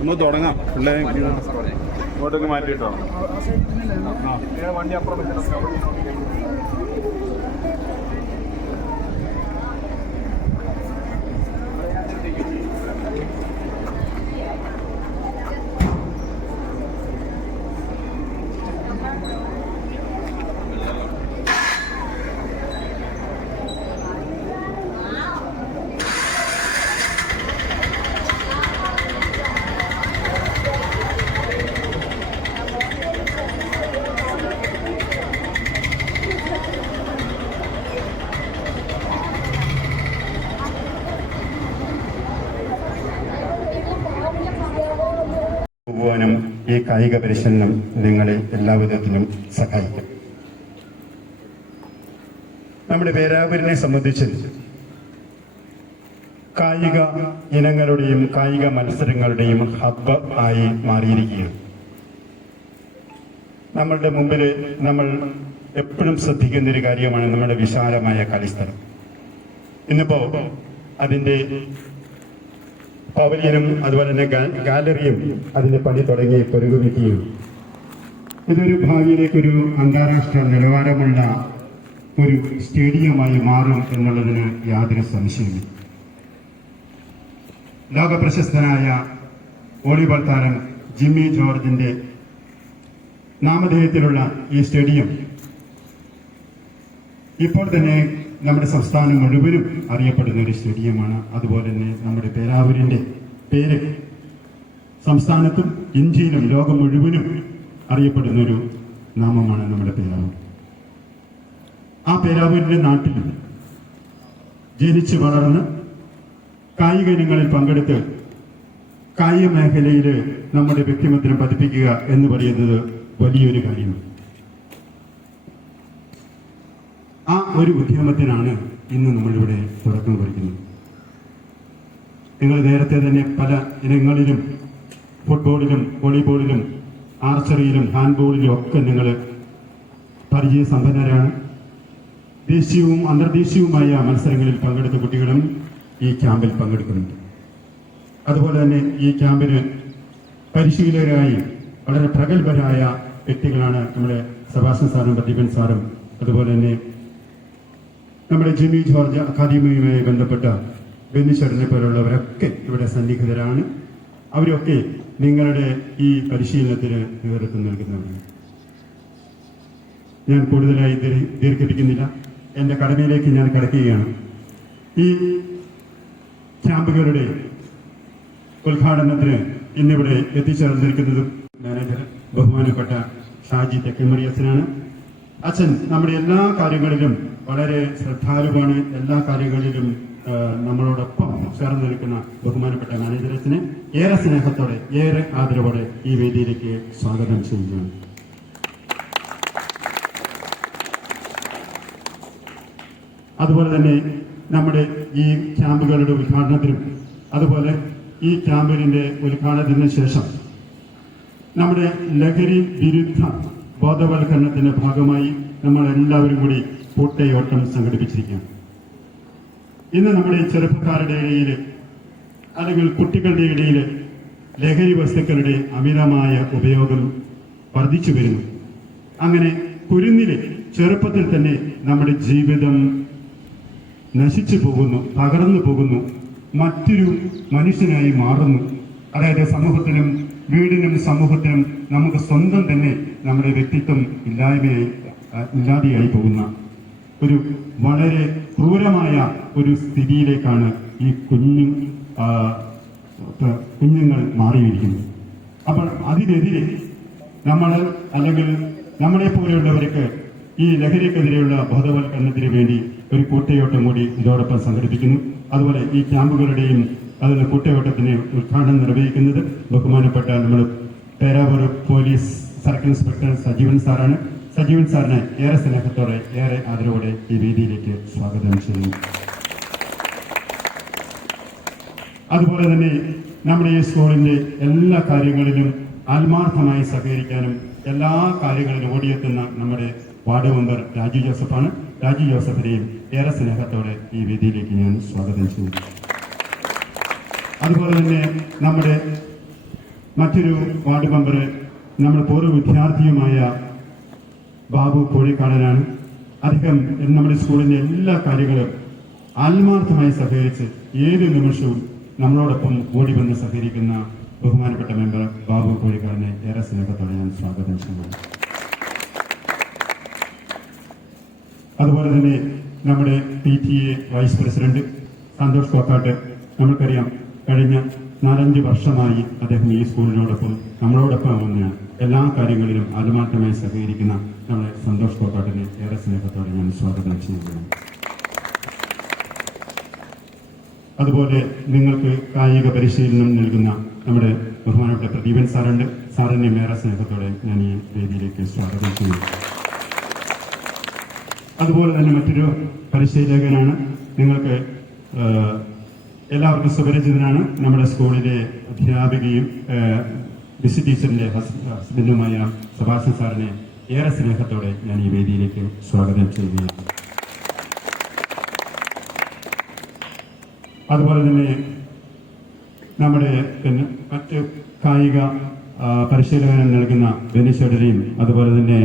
ഒന്ന് തുടങ്ങാം. പിള്ളേരെ ഇങ്ങോട്ടൊക്കെ മാറ്റിയിട്ടോ. വണ്ടി അപ്പുറം പോകാനും ഈ കായിക പരിശീലനം നിങ്ങളെ എല്ലാ വിധത്തിലും സഹായിക്കും. നമ്മുടെ പേരാവൂരിനെ സംബന്ധിച്ച് കായിക ഇനങ്ങളുടെയും കായിക മത്സരങ്ങളുടെയും ഹബ്ബ് ആയി മാറിയിരിക്കുകയാണ്. നമ്മളുടെ മുമ്പിൽ നമ്മൾ എപ്പോഴും ശ്രദ്ധിക്കുന്ന ഒരു കാര്യമാണ് നമ്മുടെ വിശാലമായ കളിസ്ഥലം. ഇന്നിപ്പോ അതിൻ്റെ പവലിയനും അതുപോലെ തന്നെ ഗാലറിയും അതിന്റെ പണി തുടങ്ങി പുരോഗമിക്കുകയും ഇതൊരു ഭാവിയിലേക്കൊരു അന്താരാഷ്ട്ര നിലവാരമുള്ള ഒരു സ്റ്റേഡിയമായി മാറും എന്നുള്ളതിന് യാതൊരു സംശയമില്ല. ലോക പ്രശസ്തനായ വോളിബോൾ താരം ജിമ്മി ജോർജിന്റെ നാമധേയത്തിലുള്ള ഈ സ്റ്റേഡിയം ഇപ്പോൾ തന്നെ നമ്മുടെ സംസ്ഥാനം മുഴുവനും അറിയപ്പെടുന്ന ഒരു സ്റ്റേഡിയമാണ്. അതുപോലെ തന്നെ നമ്മുടെ പേരാവൂരിന്റെ പേര് സംസ്ഥാനത്തും ഇന്ത്യയിലും ലോകം മുഴുവനും അറിയപ്പെടുന്ന ഒരു നാമമാണ് നമ്മുടെ പേരാവൂർ. ആ പേരാവൂരിന്റെ നാട്ടിൽ ജനിച്ച് വളർന്ന് കായിക ഇനങ്ങളിൽ പങ്കെടുത്ത് കായിക മേഖലയിൽ നമ്മുടെ വ്യക്തിമുദ്രം പതിപ്പിക്കുക എന്ന് പറയുന്നത് വലിയൊരു കാര്യമാണ്. ആ ഒരു ഉദ്യമത്തിനാണ് ഇന്ന് നമ്മളിവിടെ തുടക്കം കുറിക്കുന്നത്. നിങ്ങൾ നേരത്തെ തന്നെ പല ഇനങ്ങളിലും ഫുട്ബോളിലും വോളിബോളിലും ആർച്ചറിയിലും ഹാൻഡ്ബോളിലും ഒക്കെ നിങ്ങൾ പരിചയസമ്പന്നരാണ്. ദേശീയവും അന്തർദേശീയവുമായ മത്സരങ്ങളിൽ പങ്കെടുത്ത കുട്ടികളും ഈ ക്യാമ്പിൽ പങ്കെടുക്കുന്നുണ്ട്. അതുപോലെ തന്നെ ഈ ക്യാമ്പിന് പരിശീലകരായി വളരെ പ്രഗത്ഭരായ വ്യക്തികളാണ് നമ്മുടെ സെബാസ്റ്റ്യൻ സാറും പ്രദീപൻ സാറും അതുപോലെ തന്നെ നമ്മുടെ ജിമ്മി ജോർജ് അക്കാദമിയുമായി ബന്ധപ്പെട്ട ബെന്നിച്ചേട്ടനെ പോലുള്ളവരൊക്കെ ഇവിടെ സന്നിഹിതരാണ്. അവരൊക്കെ നിങ്ങളുടെ ഈ പരിശീലനത്തിന് നേതൃത്വം നൽകുന്നവരാണ്. ഞാൻ കൂടുതലായി ദീർഘിപ്പിക്കുന്നില്ല, എൻ്റെ കടമയിലേക്ക് ഞാൻ കടക്കുകയാണ്. ഈ ക്യാമ്പുകളുടെ ഉദ്ഘാടനത്തിന് ഇന്നിവിടെ എത്തിച്ചേർന്നിരിക്കുന്നതും മാനേജർ ബഹുമാനപ്പെട്ട ഷാജി തെക്കൻമറി അച്ഛനാണ്. അച്ഛൻ നമ്മുടെ എല്ലാ കാര്യങ്ങളിലും വളരെ ശ്രദ്ധാലുവാണ്. എല്ലാ കാര്യങ്ങളിലും നമ്മളോടൊപ്പം ചേർന്ന് നിൽക്കുന്ന ബഹുമാനപ്പെട്ട മാനേജർ അച്ഛനെ ഏറെ സ്നേഹത്തോടെ ഏറെ ആദരവോടെ ഈ വേദിയിലേക്ക് സ്വാഗതം ചെയ്യുകയാണ്. അതുപോലെ തന്നെ നമ്മുടെ ഈ ക്യാമ്പുകളുടെ ഉദ്ഘാടനത്തിനും അതുപോലെ ഈ ക്യാമ്പിന്റെ ഉദ്ഘാടനത്തിന് ശേഷം നമ്മുടെ ലഹരി വിരുദ്ധ ബോധവൽക്കരണത്തിന്റെ ഭാഗമായി നമ്മൾ എല്ലാവരും കൂടി കൂട്ടയോട്ടം സംഘടിപ്പിച്ചിരിക്കുകയാണ്. ഇന്ന് നമ്മുടെ ചെറുപ്പക്കാരുടെ ഇടയിൽ അല്ലെങ്കിൽ കുട്ടികളുടെ ഇടയിൽ ലഹരി വസ്തുക്കളുടെ അമിതമായ ഉപയോഗം വർദ്ധിച്ചു വരുന്നു. അങ്ങനെ കുരുന്നിലെ ചെറുപ്പത്തിൽ തന്നെ നമ്മുടെ ജീവിതം നശിച്ചു പോകുന്നു, തകർന്നു പോകുന്നു, മറ്റൊരു മനുഷ്യനായി മാറുന്നു. അതായത് സമൂഹത്തിനും വീടിനും സമൂഹത്തിനും നമുക്ക് സ്വന്തം തന്നെ നമ്മുടെ വ്യക്തിത്വം ഇല്ലാതെയായി പോകുന്ന ഒരു വളരെ ക്രൂരമായ ഒരു സ്ഥിതിയിലേക്കാണ് ഈ കുഞ്ഞുങ്ങൾ മാറിയിരിക്കുന്നത്. അപ്പോൾ അതിനെതിരെ നമ്മൾ അല്ലെങ്കിൽ നമ്മളെ പോലെയുള്ളവർക്ക് ഈ ലഹരിക്കെതിരെയുള്ള ബോധവൽക്കരണത്തിന് വേണ്ടി ഒരു കൂട്ടയോട്ടം കൂടി ഇതോടൊപ്പം സംഘടിപ്പിക്കുന്നു. അതുപോലെ ഈ ക്യാമ്പുകളുടെയും അതിന് കൂട്ടയോട്ടത്തിന് ഉദ്ഘാടനം നിർവഹിക്കുന്നത് ബഹുമാനപ്പെട്ട നമ്മൾ Peravoor police circle inspector Sajeevan സാറാണ്. സജീവൻ സാറിനെ ഏറെ സ്നേഹത്തോടെ ഏറെ ആദരവോടെ ഈ വേദിയിലേക്ക് സ്വാഗതം ചെയ്യുന്നു. അതുപോലെ തന്നെ നമ്മുടെ ഈ സ്കൂളിന്റെ എല്ലാ കാര്യങ്ങളിലും ആത്മാർത്ഥമായി സഹകരിക്കാനും എല്ലാ കാര്യങ്ങളിലും ഓടിയെത്തുന്ന നമ്മുടെ വാർഡ് മെമ്പർ രാജു ജോസഫാണ്. രാജു ജോസഫിനെയും ഏറെ സ്നേഹത്തോടെ ഈ വേദിയിലേക്ക് ഞാൻ സ്വാഗതം ചെയ്യുന്നു. അതുപോലെ തന്നെ നമ്മുടെ മറ്റൊരു വാർഡ് മെമ്പർ നമ്മുടെ പൂർവ്വ വിദ്യാർത്ഥിയുമായ ബാബു കോഴിക്കാടനാണ്. അദ്ദേഹം നമ്മുടെ സ്കൂളിന്റെ എല്ലാ കാര്യങ്ങളും ആത്മാർത്ഥമായി സഹകരിച്ച് ഏത് നിമിഷവും നമ്മളോടൊപ്പം ഓടി വന്ന് സഹകരിക്കുന്ന ബഹുമാനപ്പെട്ട മെമ്പർ ബാബു കോഴിക്കാടനെ ഏറെ സ്നേഹത്തോടെ ഞാൻ സ്വാഗതം ചെയ്യുന്നു. അതുപോലെ തന്നെ നമ്മുടെ PTA vice president Santhosh Kokkatt, നമ്മൾക്കറിയാം കഴിഞ്ഞ 4-5 വർഷമായി അദ്ദേഹം ഈ സ്കൂളിനോടൊപ്പം നമ്മളോടൊപ്പം വന്ന് എല്ലാ കാര്യങ്ങളിലും ആത്മാർത്ഥമായി സഹകരിക്കുന്ന നമ്മുടെ സന്തോഷ് കോക്കാട്ടിനെ ഏറെ സ്നേഹത്തോടെ ഞാൻ സ്വാഗതം ചെയ്യുന്നു. അതുപോലെ നിങ്ങൾക്ക് കായിക പരിശീലനം നൽകുന്ന നമ്മുടെ ബഹുമാനപ്പെട്ട പ്രദീപൻ സാറുണ്ട്. സാറിനെ ഏറെ സ്നേഹത്തോടെ ഞാൻ ഈ വേദിയിലേക്ക് സ്വാഗതം ചെയ്യുന്നു. അതുപോലെ തന്നെ മറ്റൊരു പരിശീലകനാണ്, നിങ്ങൾക്ക് എല്ലാവർക്കും സുപരിചിതനാണ്, നമ്മുടെ സ്കൂളിലെ അധ്യാപികയും ബിസി ടീച്ചറിന്റെ ഹസ്ബൻഡുമായ സഭാഷൻ സാറിനെ ഏറെ സ്നേഹത്തോടെ ഞാൻ ഈ വേദിയിലേക്ക് സ്വാഗതം ചെയ്യുകയാണ്. അതുപോലെ തന്നെ നമ്മുടെ മറ്റ് കായിക പരിശീലനം നൽകുന്ന ബെനിഷേടനെയും അതുപോലെ തന്നെ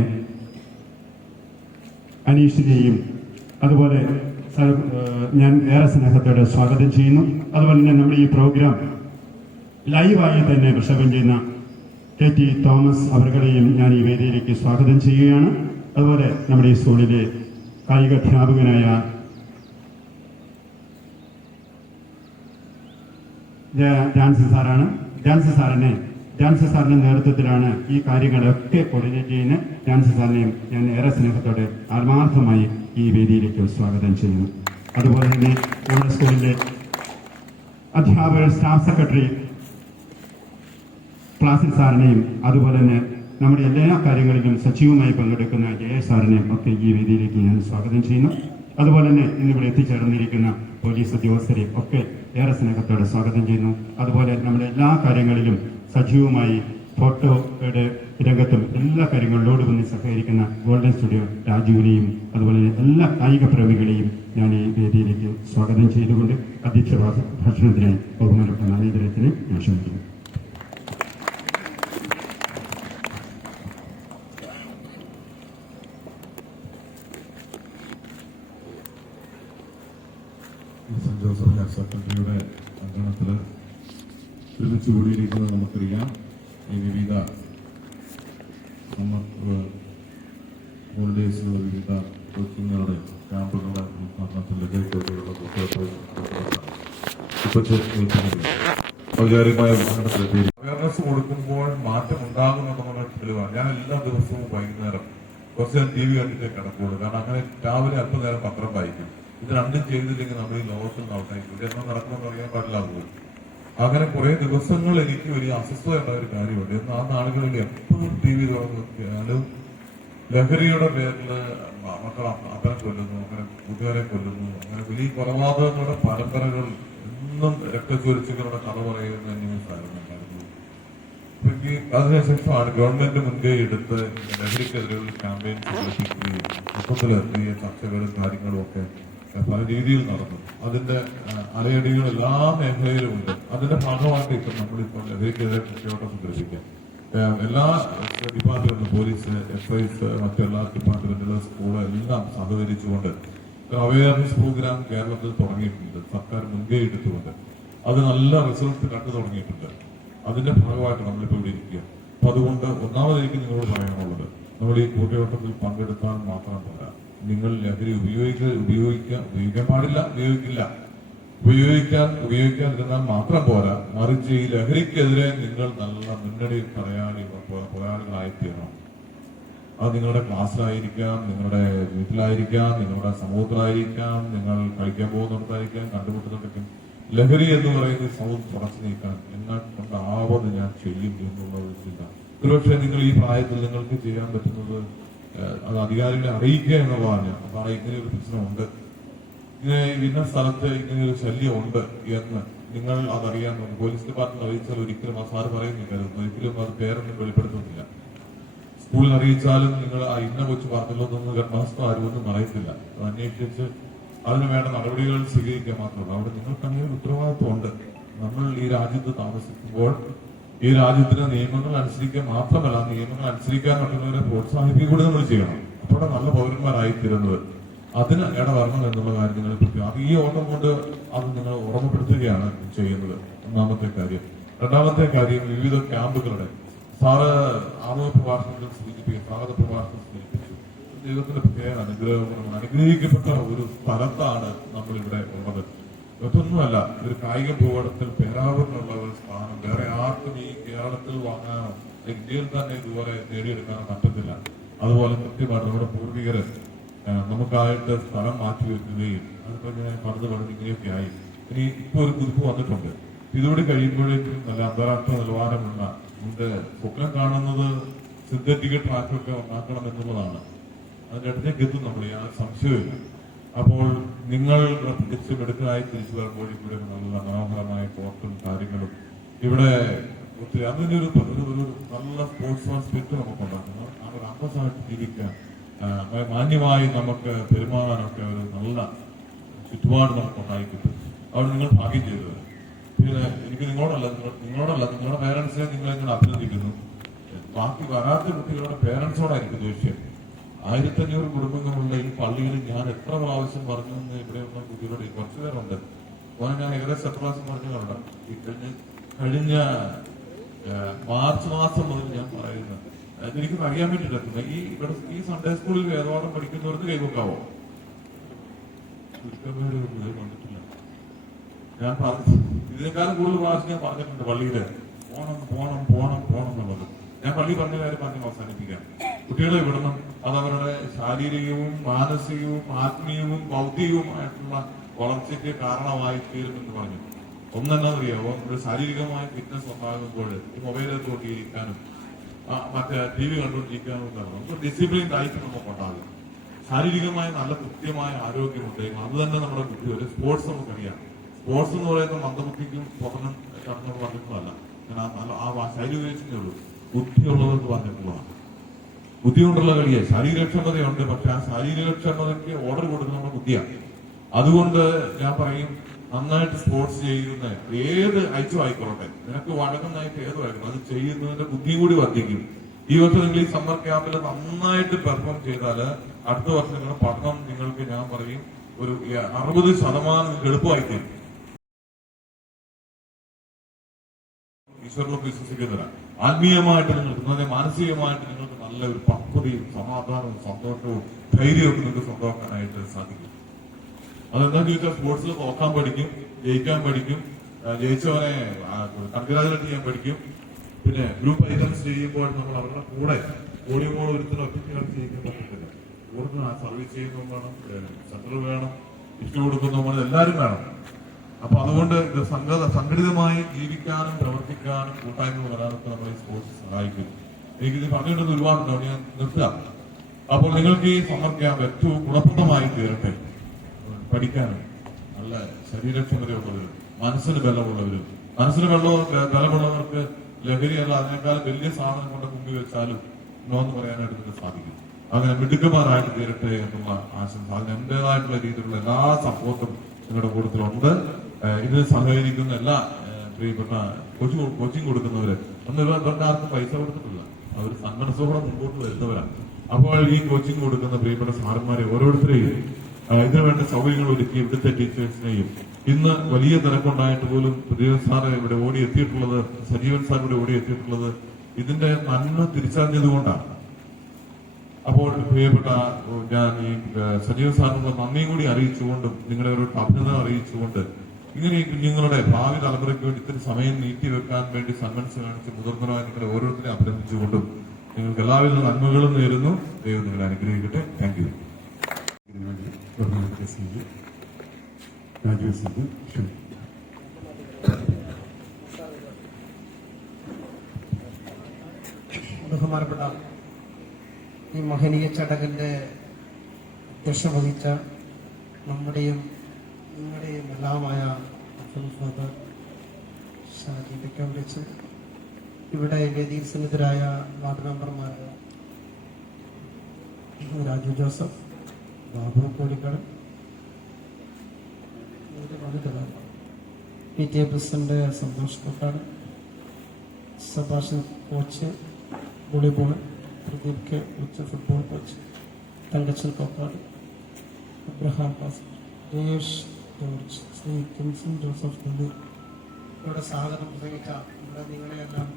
അനീഷിനെയും അതുപോലെ ഞാൻ ഏറെ സ്നേഹത്തോടെ സ്വാഗതം ചെയ്യുന്നു. അതുപോലെ തന്നെ നമ്മുടെ ഈ പ്രോഗ്രാം ലൈവായി തന്നെ പ്രക്ഷേപണം ചെയ്യുന്ന KT തോമസ് അവരുടെയും ഞാൻ ഈ വേദിയിലേക്ക് സ്വാഗതം ചെയ്യുകയാണ്. അതുപോലെ നമ്മുടെ ഈ സ്കൂളിലെ കായിക അധ്യാപകനായ ജാൻസി സാറാണ്. ജാൻസി സാറിന്റെ നേതൃത്വത്തിലാണ് ഈ കാര്യങ്ങളൊക്കെ കോർഡിനേറ്റ് ചെയ്യുന്ന ജാൻസി സാറിനെയും ഞാൻ ഏറെ സ്നേഹത്തോടെ ആത്മാർത്ഥമായി ഈ വേദിയിലേക്ക് സ്വാഗതം ചെയ്യുന്നു. അതുപോലെ തന്നെ നമ്മുടെ സ്കൂളിന്റെ അധ്യാപകർ, സ്റ്റാഫ് സെക്രട്ടറി ക്ലാസിൽ സാറിനെയും അതുപോലെ തന്നെ നമ്മുടെ എല്ലാ കാര്യങ്ങളിലും സജീവമായി പങ്കെടുക്കുന്ന JS സാറിനെയും ഒക്കെ ഈ വേദിയിലേക്ക് ഞാൻ സ്വാഗതം ചെയ്യുന്നു. അതുപോലെ തന്നെ ഇന്നിവിടെ എത്തിച്ചേർന്നിരിക്കുന്ന പോലീസ് ഉദ്യോഗസ്ഥരെയും ഒക്കെ ഏറെ സ്നേഹത്തോടെ സ്വാഗതം ചെയ്യുന്നു. അതുപോലെ നമ്മുടെ എല്ലാ കാര്യങ്ങളിലും സജീവമായി ഫോട്ടോയുടെ രംഗത്തും എല്ലാ കാര്യങ്ങളിലോട് വന്ന് സഹകരിക്കുന്ന ഗോൾഡൻ സ്റ്റുഡിയോ രാജുവിനെയും അതുപോലെ എല്ലാ കായിക പ്രേമികളെയും ഞാൻ ഈ വേദിയിലേക്ക് സ്വാഗതം ചെയ്തുകൊണ്ട് അധ്യക്ഷ ഭാഷണത്തിനായി ബഹുമാനപ്പെട്ട നവീകരണത്തിന് ഞാൻ ക്ഷണിക്കുന്നു. സെന്റ് ജോസഫ് ഹയർ സെക്കൻഡറിയുടെ അങ്കണത്തിൽ ഒരുമിച്ച് കൂടിയിരിക്കുന്നത് നമുക്കറിയാം. ഈ വിവിധ സമ്മർ ഹോളിഡേയ്സിലുള്ള വിവിധ കോച്ചിങ്ങുകളുടെ ക്യാമ്പുകളുടെ ഉദ്ഘാടനത്തിലേക്ക് ഔപചാരികമായ അവയർനെസ് കൊടുക്കുമ്പോൾ മാറ്റം ഉണ്ടാകുമെന്നുള്ള തെളിവാണ്. ഞാൻ എല്ലാ ദിവസവും വൈകുന്നേരം കുറച്ച് നേരം TV കണ്ടിട്ട് കിടക്കുള്ളൂ. കാരണം അങ്ങനെ രാവിലെ അല്പനേരം പത്രം വായിക്കും. ഇത് രണ്ടും ചെയ്തില്ലെങ്കിൽ നമ്മൾ ഈ ലോകത്തിൽ നടത്തായിരിക്കും. ഇതെല്ലാം നടക്കുമെന്ന് അറിയാൻ പാടില്ലാകും. അങ്ങനെ കുറെ ദിവസങ്ങൾ എനിക്ക് വലിയ അസ്വസ്ഥത ഉണ്ടായ ഒരു കാര്യമുണ്ട്. എന്നാൽ ആ നാളുകളിൽ എപ്പോഴും TV തുറന്നു നോക്കിയാലും ലഹരിയുടെ പേരിൽ മക്കൾ അപ്പനെ കൊല്ലുന്നു, അങ്ങനെ കൂട്ടുകാരെ കൊല്ലുന്നു, അങ്ങനെ വലിയ കൊലപാതകങ്ങളുടെ പരമ്പരകൾ എന്നും രക്തചൊരിച്ചുകളുടെ കഥ പറയുന്ന ന്യൂസായിരുന്നു ഉണ്ടായിരുന്നു. എനിക്ക് അതിനുശേഷമാണ് ഗവൺമെന്റ് മുൻകൈ എടുത്ത് ലഹരിക്കെതിരെയുള്ള ക്യാമ്പയിൻ സംഘടിപ്പിക്കുകയും മൊത്തത്തിലെത്തിയ ചർച്ചകളും കാര്യങ്ങളും ഒക്കെ പല രീതിയിൽ നടന്നു. അതിന്റെ അലയടികൾ എല്ലാ മേഖലയിലും ഉണ്ട്. അതിന്റെ ഭാഗമായിട്ട് ഇപ്പം നമ്മളിപ്പോൾ ലഹരിക്കെതിരെ കുട്ടിയോട്ടം സംഘടിപ്പിക്കാം. എല്ലാ ഡിപ്പാർട്ട്മെന്റും പോലീസ്, FIs, മറ്റെല്ലാ ഡിപ്പാർട്ട്മെന്റുകളും, സ്കൂള് എല്ലാം സഹകരിച്ചുകൊണ്ട് അവയർനെസ് പ്രോഗ്രാം കേരളത്തിൽ തുടങ്ങിയിട്ടുണ്ട്. സർക്കാർ മുൻകൈ എടുത്തുകൊണ്ട് അത് നല്ല റിസൾട്ട് കണ്ടു തുടങ്ങിയിട്ടുണ്ട്. അതിന്റെ ഭാഗമായിട്ട് നമ്മളിപ്പോൾ ഇവിടെ ഇരിക്കുക. അപ്പൊ അതുകൊണ്ട് ഒന്നാമത് എനിക്ക് നിങ്ങളോട് പറയാനുള്ളത്, നമ്മൾ ഈ കൂട്ടയോട്ടത്തിൽ പങ്കെടുത്താൽ മാത്രം പോരാ. നിങ്ങൾ ലഹരി ഉപയോഗിക്കാൻ പാടില്ല, ഉപയോഗിക്കാതിരുന്നാൽ മാത്രം പോരാ. മറിച്ച് ഈ ലഹരിക്കെതിരെ നിങ്ങൾ നല്ല മുന്നണി പോരാളികളായിത്തീരണം. അത് നിങ്ങളുടെ ക്ലാസ്സിലായിരിക്കാം, നിങ്ങളുടെ വീട്ടിലായിരിക്കാം, നിങ്ങളുടെ സമൂഹത്തിലായിരിക്കാം, നിങ്ങൾ കളിക്കാൻ പോകുന്നിടത്തായിരിക്കാം, കണ്ടുമുട്ടുന്നിടത്തും. ലഹരി എന്ന് പറയുന്ന സമൂഹം തുടച്ചു നീക്കാൻ എന്നെ കൊണ്ടാവത് ഞാൻ ചെയ്യും എന്നുള്ളത് ചിന്ത. ഒരുപക്ഷെ നിങ്ങൾ ഈ പ്രായത്തിൽ നിങ്ങൾക്ക് ചെയ്യാൻ പറ്റുന്നത് അത് അധികാരികളെ അറിയിക്കുക എന്നുള്ളതാണ്. അതാണ് ഇങ്ങനെ ഒരു പ്രശ്നമുണ്ട്, ഇങ്ങനെ ഇന്ന സ്ഥലത്ത് ഇങ്ങനെ ഒരു ശല്യം ഉണ്ട് എന്ന് നിങ്ങൾ അതറിയാൻ പോലീസ് ഡിപ്പാർട്ട്മെന്റ് അറിയിച്ചാൽ ഒരിക്കലും ആ സാറ് പറയുന്നില്ല, ഒരിക്കലും അത് പേരൊന്നും വെളിപ്പെടുത്തുന്നില്ല. സ്കൂളിൽ അറിയിച്ചാലും നിങ്ങൾ ആ ഇന്ന കൊച്ചു പറഞ്ഞല്ലോ എന്നൊന്നും ഹെഡ്മാസ്റ്റർ ആരും ഒന്നും പറയത്തില്ല. അത് അന്വേഷിച്ച് അതിന് വേണ്ട നടപടികൾ സ്വീകരിക്കുക മാത്രമല്ല. അവിടെ നിങ്ങൾക്ക് അങ്ങനെ ഒരു ഉത്തരവാദിത്വം ഉണ്ട്. നമ്മൾ ഈ രാജ്യത്ത് താമസിക്കുമ്പോൾ ഈ രാജ്യത്തിന്റെ നിയമങ്ങൾ അനുസരിക്കാൻ മാത്രമല്ല, നിയമങ്ങൾ അനുസരിക്കാൻ മറ്റുള്ളവരെ പ്രോത്സാഹിപ്പിക്കുക കൂടി നമ്മൾ ചെയ്യണം. അപ്പോഴാണ് നല്ല പൗരന്മാരായി തീരുന്നത്. അതിന് ഇടവരണം എന്നുള്ള കാര്യം നിങ്ങൾ പ്രത്യേകം അത് ഈ ഓട്ടം കൊണ്ട് അത് നിങ്ങൾ ഓർമ്മപ്പെടുത്തുകയാണ് ചെയ്യുന്നത്. ഒന്നാമത്തെ കാര്യം. രണ്ടാമത്തെ കാര്യം, വിവിധ ക്യാമ്പുകളുടെ സാറ് ആമുഖ പ്രഭാഷണത്തിൽ സൂചിപ്പിക്കും, സ്വാഗത പ്രഭാഷണം സൂചിപ്പിച്ചു. ദൈവത്തിന്റെ പ്രത്യേക അനുഗ്രഹമാണ്. അനുഗ്രഹിക്കപ്പെട്ട ഒരു സ്ഥലത്താണ് നമ്മളിവിടെ ഉള്ളത്. മറ്റൊന്നുമല്ല, ഒരു കായിക ഭൂപടത്തിൽ പേരാവൂരിനുള്ള ഒരു സ്ഥാനം വേറെ ആർക്കും ഈ കേരളത്തിൽ വാങ്ങാനോ ഇന്ത്യയിൽ തന്നെ ഇതുപോലെ നേടിയെടുക്കാനോ പറ്റത്തില്ല. അതുപോലെ കൃത്യമായിട്ട് നമ്മുടെ പൂർവികര് നമുക്കായിട്ട് സ്ഥലം മാറ്റിവെക്കുകയും അതിപ്പോ ഇങ്ങനെ പണിത് ഇങ്ങനെയൊക്കെ ആയി. ഇനി ഇപ്പൊ ഒരു കുതിപ്പ് വന്നിട്ടുണ്ട്. ഇതുകൂടി കഴിയുമ്പോഴേക്കും നല്ല അന്താരാഷ്ട്ര നിലവാരമുള്ള നമ്മുടെ സ്വപ്നം കാണുന്നത് സിന്തറ്റിക് ട്രാക്കൊക്കെ ഉണ്ടാക്കണം എന്നുള്ളതാണ്. അതിന്റെ അടുത്തേക്ക് എത്തും നമ്മൾ, ആ സംശയമില്ല. അപ്പോൾ നിങ്ങൾ തിരിച്ചു മെടുക്കലായി തിരിച്ചു വരുമ്പോൾ ഇവിടെ നല്ല മനോഹരമായ കോർട്ടും കാര്യങ്ങളും ഇവിടെ ഒത്തിരി അതിന്റെ ഒരു നല്ല സ്പോർട്സ് സ്പിരിറ്റ് നമുക്ക് ഉണ്ടാക്കണം. ആ ഒരു അന്തസ്സായിട്ട് ജീവിക്കാൻ, മാന്യമായി നമുക്ക് പെരുമാറാനൊക്കെ ഒരു നല്ല ചുറ്റുപാട് നമുക്ക് ഉണ്ടായി കിട്ടും. അവിടെ നിങ്ങൾ ഭാഗ്യം ചെയ്തത്. പിന്നെ എനിക്ക് നിങ്ങളോടല്ല നിങ്ങളുടെ പേരൻസിനെ നിങ്ങളെ ഞാൻ അഭിനന്ദിക്കുന്നു. ബാക്കി വരാത്ത കുട്ടികളുടെ പേരൻസോടായിരിക്കും ദേഷ്യം. 1500 കുടുംബങ്ങളുള്ള ഈ പള്ളിയിൽ ഞാൻ എത്ര പ്രാവശ്യം പറഞ്ഞു എന്ന് ഇവിടെയുള്ള കുട്ടികളുടെ കുറച്ചു പേരുണ്ട്. ഞാൻ ഏകദേശം എത്ര പ്രാവശ്യം പറഞ്ഞു കാണും. ഈ കഴിഞ്ഞ മാർച്ച് മാസം മുതൽ ഞാൻ പറയുന്നത് എനിക്ക് അറിയാൻ വേണ്ടിയിട്ടെത്തുന്നത് ഈ സൺഡേ സ്കൂളിൽ വേദപാഠം പഠിക്കുന്നവർക്ക് കൈവക്കാവോ? വന്നിട്ടില്ല. ഞാൻ പറഞ്ഞു ഇതിനേക്കാളും കൂടുതൽ പ്രാവശ്യം ഞാൻ പറഞ്ഞിട്ടുണ്ട് പള്ളിയില് പോണം എന്നുള്ളത്. ഞാൻ പള്ളി പറഞ്ഞ കാര്യം പറഞ്ഞ് അവസാനിപ്പിക്കാം. കുട്ടികളെ വിടണം. അതവരുടെ ശാരീരികവും മാനസികവും ആത്മീയവും ബൗദ്ധികവുമായിട്ടുള്ള വളർച്ചയ്ക്ക് കാരണമായി തീരുമെന്ന് പറഞ്ഞു. ഒന്നെന്നറിയാവോ, ഒരു ശാരീരികമായ ഫിറ്റ്നസ് ഉണ്ടാകുമ്പോൾ ഈ മൊബൈലൊക്കെ കൊണ്ടിരിക്കാനും മറ്റേ TV കണ്ടുകൊണ്ടിരിക്കാനും നമുക്ക് ഡിസിപ്ലിൻ ലൈഫ് നമുക്ക് ഉണ്ടാകും. ശാരീരികമായ നല്ല കൃത്യമായ ആരോഗ്യമുണ്ടെങ്കിൽ അത് തന്നെ നമ്മുടെ കുട്ടി ഒരു സ്പോർട്സ് നമുക്കറിയാം. സ്പോർട്സ് എന്ന് പറയുന്നത് മന്ദബുദ്ധിക്കും സ്വപ്നം കടന്നു പറഞ്ഞിട്ടുള്ളതല്ല. ആ ശൈലി ഉപയോഗിച്ചേ ഉള്ളൂ. ബുദ്ധിയുള്ളവർക്ക് പറഞ്ഞിട്ടുള്ളതാണ്. ബുദ്ധി കൊണ്ടുള്ള കളിയെ ശാരീരക്ഷമതയുണ്ട്. പക്ഷെ ആ ശാരീരക്ഷമതയ്ക്ക് ഓർഡർ കൊടുക്കുന്ന നമ്മുടെ ബുദ്ധിയാണ്. അതുകൊണ്ട് ഞാൻ പറയും, നന്നായിട്ട് സ്പോർട്സ് ചെയ്യുന്ന ഏത് അയച്ചു ആയിക്കോട്ടെ, നിനക്ക് വഴങ്ങുന്നതായിട്ട് ഏതുമായിരുന്നു അത് ചെയ്യുന്നതിന്റെ ബുദ്ധിയും കൂടി വർദ്ധിക്കും. ഈ വർഷം നിങ്ങൾ ഈ സമ്മർ ക്യാമ്പിൽ നന്നായിട്ട് പെർഫോം ചെയ്താല് അടുത്ത വർഷം നിങ്ങളുടെ പഠനം നിങ്ങൾക്ക് ഞാൻ പറയും ഒരു 60% എളുപ്പമായി തീരും. ഈശ്വരനൊക്കെ വിശ്വസിക്കുന്നില്ല. ആത്മീയമായിട്ട് നിങ്ങൾക്ക്, മാനസികമായിട്ട് നിങ്ങൾക്ക് നല്ലൊരു പക്വതയും സമാധാനവും സന്തോഷവും ധൈര്യവും നിങ്ങൾക്ക് സ്വന്തമാക്കാനായിട്ട് സാധിക്കും. അതെന്താന്ന് ചോദിച്ചാൽ സ്പോർട്സിൽ നോക്കാൻ പഠിക്കും, ജയിക്കാൻ പഠിക്കും, ജയിച്ചവനെ കൺഗ്രാജുലേറ്റ് ചെയ്യാൻ പഠിക്കും. പിന്നെ ഗ്രൂപ്പ് ഐറ്റംസ് ചെയ്യുമ്പോൾ നമ്മൾ അവരുടെ കൂടെ വോളിബോൾ ഒരുത്തിന് ഒറ്റയ്ക്ക് കളി ജയിക്കാൻ പറ്റത്തില്ല. കൂടുതൽ സർവീസ് ചെയ്യുന്നതും വേണം, സെന്റർ വേണം, ഇഷ്ട കൊടുക്കുന്നതും വേണം, എല്ലാവരും വേണം. അപ്പൊ അതുകൊണ്ട് ഇത് സംഘടിതമായി ജീവിക്കാനും പ്രവർത്തിക്കാനും കൂട്ടായ്മ വരാനൊക്കെ നമ്മൾ ഈ സ്പോർട്സ് സഹായിക്കും. എനിക്കിത് പറഞ്ഞിട്ടുള്ളത് ഒരുപാടുണ്ടാവും, ഞാൻ നിർത്താം. അപ്പോൾ നിങ്ങൾക്ക് ഈ സമ്മർ ക്യാമ്പ് ഏറ്റവും ഗുണപ്രദമായി തീരട്ടെ. പഠിക്കാനും നല്ല ശരീരക്ഷമതയുള്ളവരും മനസ്സിന് ബലമുള്ളവരും, മനസ്സിന് ബലമുള്ളവർക്ക് ലഹരിയല്ല അതിനേക്കാളും വലിയ സാധനം കൊണ്ട് മുമ്പിൽ വെച്ചാലും നോന്ന് പറയാനായിട്ട് നിങ്ങൾക്ക് സാധിക്കും. അങ്ങനെ മിടുക്കന്മാരായിട്ട് തീരട്ടെ എന്നുള്ള ആശംസ. അതിന് എന്റേതായിട്ടുള്ള രീതിയിലുള്ള എല്ലാ സപ്പോർട്ടും നിങ്ങളുടെ കൂട്ടത്തിലുണ്ട്. ഇത് സഹകരിക്കുന്ന എല്ലാ പ്രിയപ്പെട്ട കോച്ചിങ് കൊടുക്കുന്നവര് ഇവർക്ക് ആർക്കും പൈസ കൊടുത്തിട്ടില്ല, അവർ സന്മനസ്സോടെ മുമ്പോട്ട് വരുന്നവരാണ്. അപ്പോൾ ഈ കോച്ചിങ് കൊടുക്കുന്ന പ്രിയപ്പെട്ട സാറന്മാരെ ഓരോരുത്തരെയും ഇതിനുവേണ്ട സൗകര്യങ്ങൾ ഒരുക്കി ഇവിടുത്തെ ടീച്ചേഴ്സിനെയും ഇന്ന് വലിയ തിരക്കുണ്ടായിട്ട് പോലും സജീവൻ സാർ ഇവിടെ ഓടിയെത്തിയിട്ടുള്ളത് ഇതിന്റെ നന്മ തിരിച്ചറിഞ്ഞതുകൊണ്ടാണ്. അപ്പോൾ പ്രിയപ്പെട്ട ഞാൻ ഈ സജീവൻ സാറിനുള്ള നന്ദിയും കൂടി അറിയിച്ചുകൊണ്ടും നിങ്ങളുടെ ഒരു അഭിനന്ദനം അറിയിച്ചുകൊണ്ട് ഇങ്ങനെ ഈ കുഞ്ഞുങ്ങളുടെ ഭാവി തലമുറയ്ക്ക് വേണ്ടി ഇത്തിരി സമയം നീട്ടിവെക്കാൻ വേണ്ടി സന്മനസ് കാണിച്ച് മുതിർന്നവരായി നിങ്ങളെ ഓരോരുത്തരെയും അഭിനന്ദിച്ചുകൊണ്ടും നിങ്ങൾക്ക് എല്ലാവിധ നന്മകളും നേരുന്നു. ദൈവം നിങ്ങളെ അനുഗ്രഹിക്കട്ടെ. Thank you. ബഹുമാനപ്പെട്ട ഈ മഹനീയ ചടങ്ങിന്റെ അധ്യക്ഷത വഹിച്ച നമ്മുടെയും നിങ്ങളുടെയും എല്ലാമായ ഫാദർ ഷാജി വിളിച്ച് ഇവിടെ വേദിയിൽ സന്നിധരായ വാർഡ് മെമ്പർമാർ Raju Joseph, Babu Kodikkada, PTA president Santhosh Kottad, Sebastian coach volleyball, Pradeep K coach football coach, Thankachan Kokkad, Abraham പാസ്, Jayesh George, Shri Kimson Joseph Nallur, ഇവിടെ സ്വാഗതം പ്രസംഗിച്ച ഇവിടെ നിങ്ങളെല്ലാം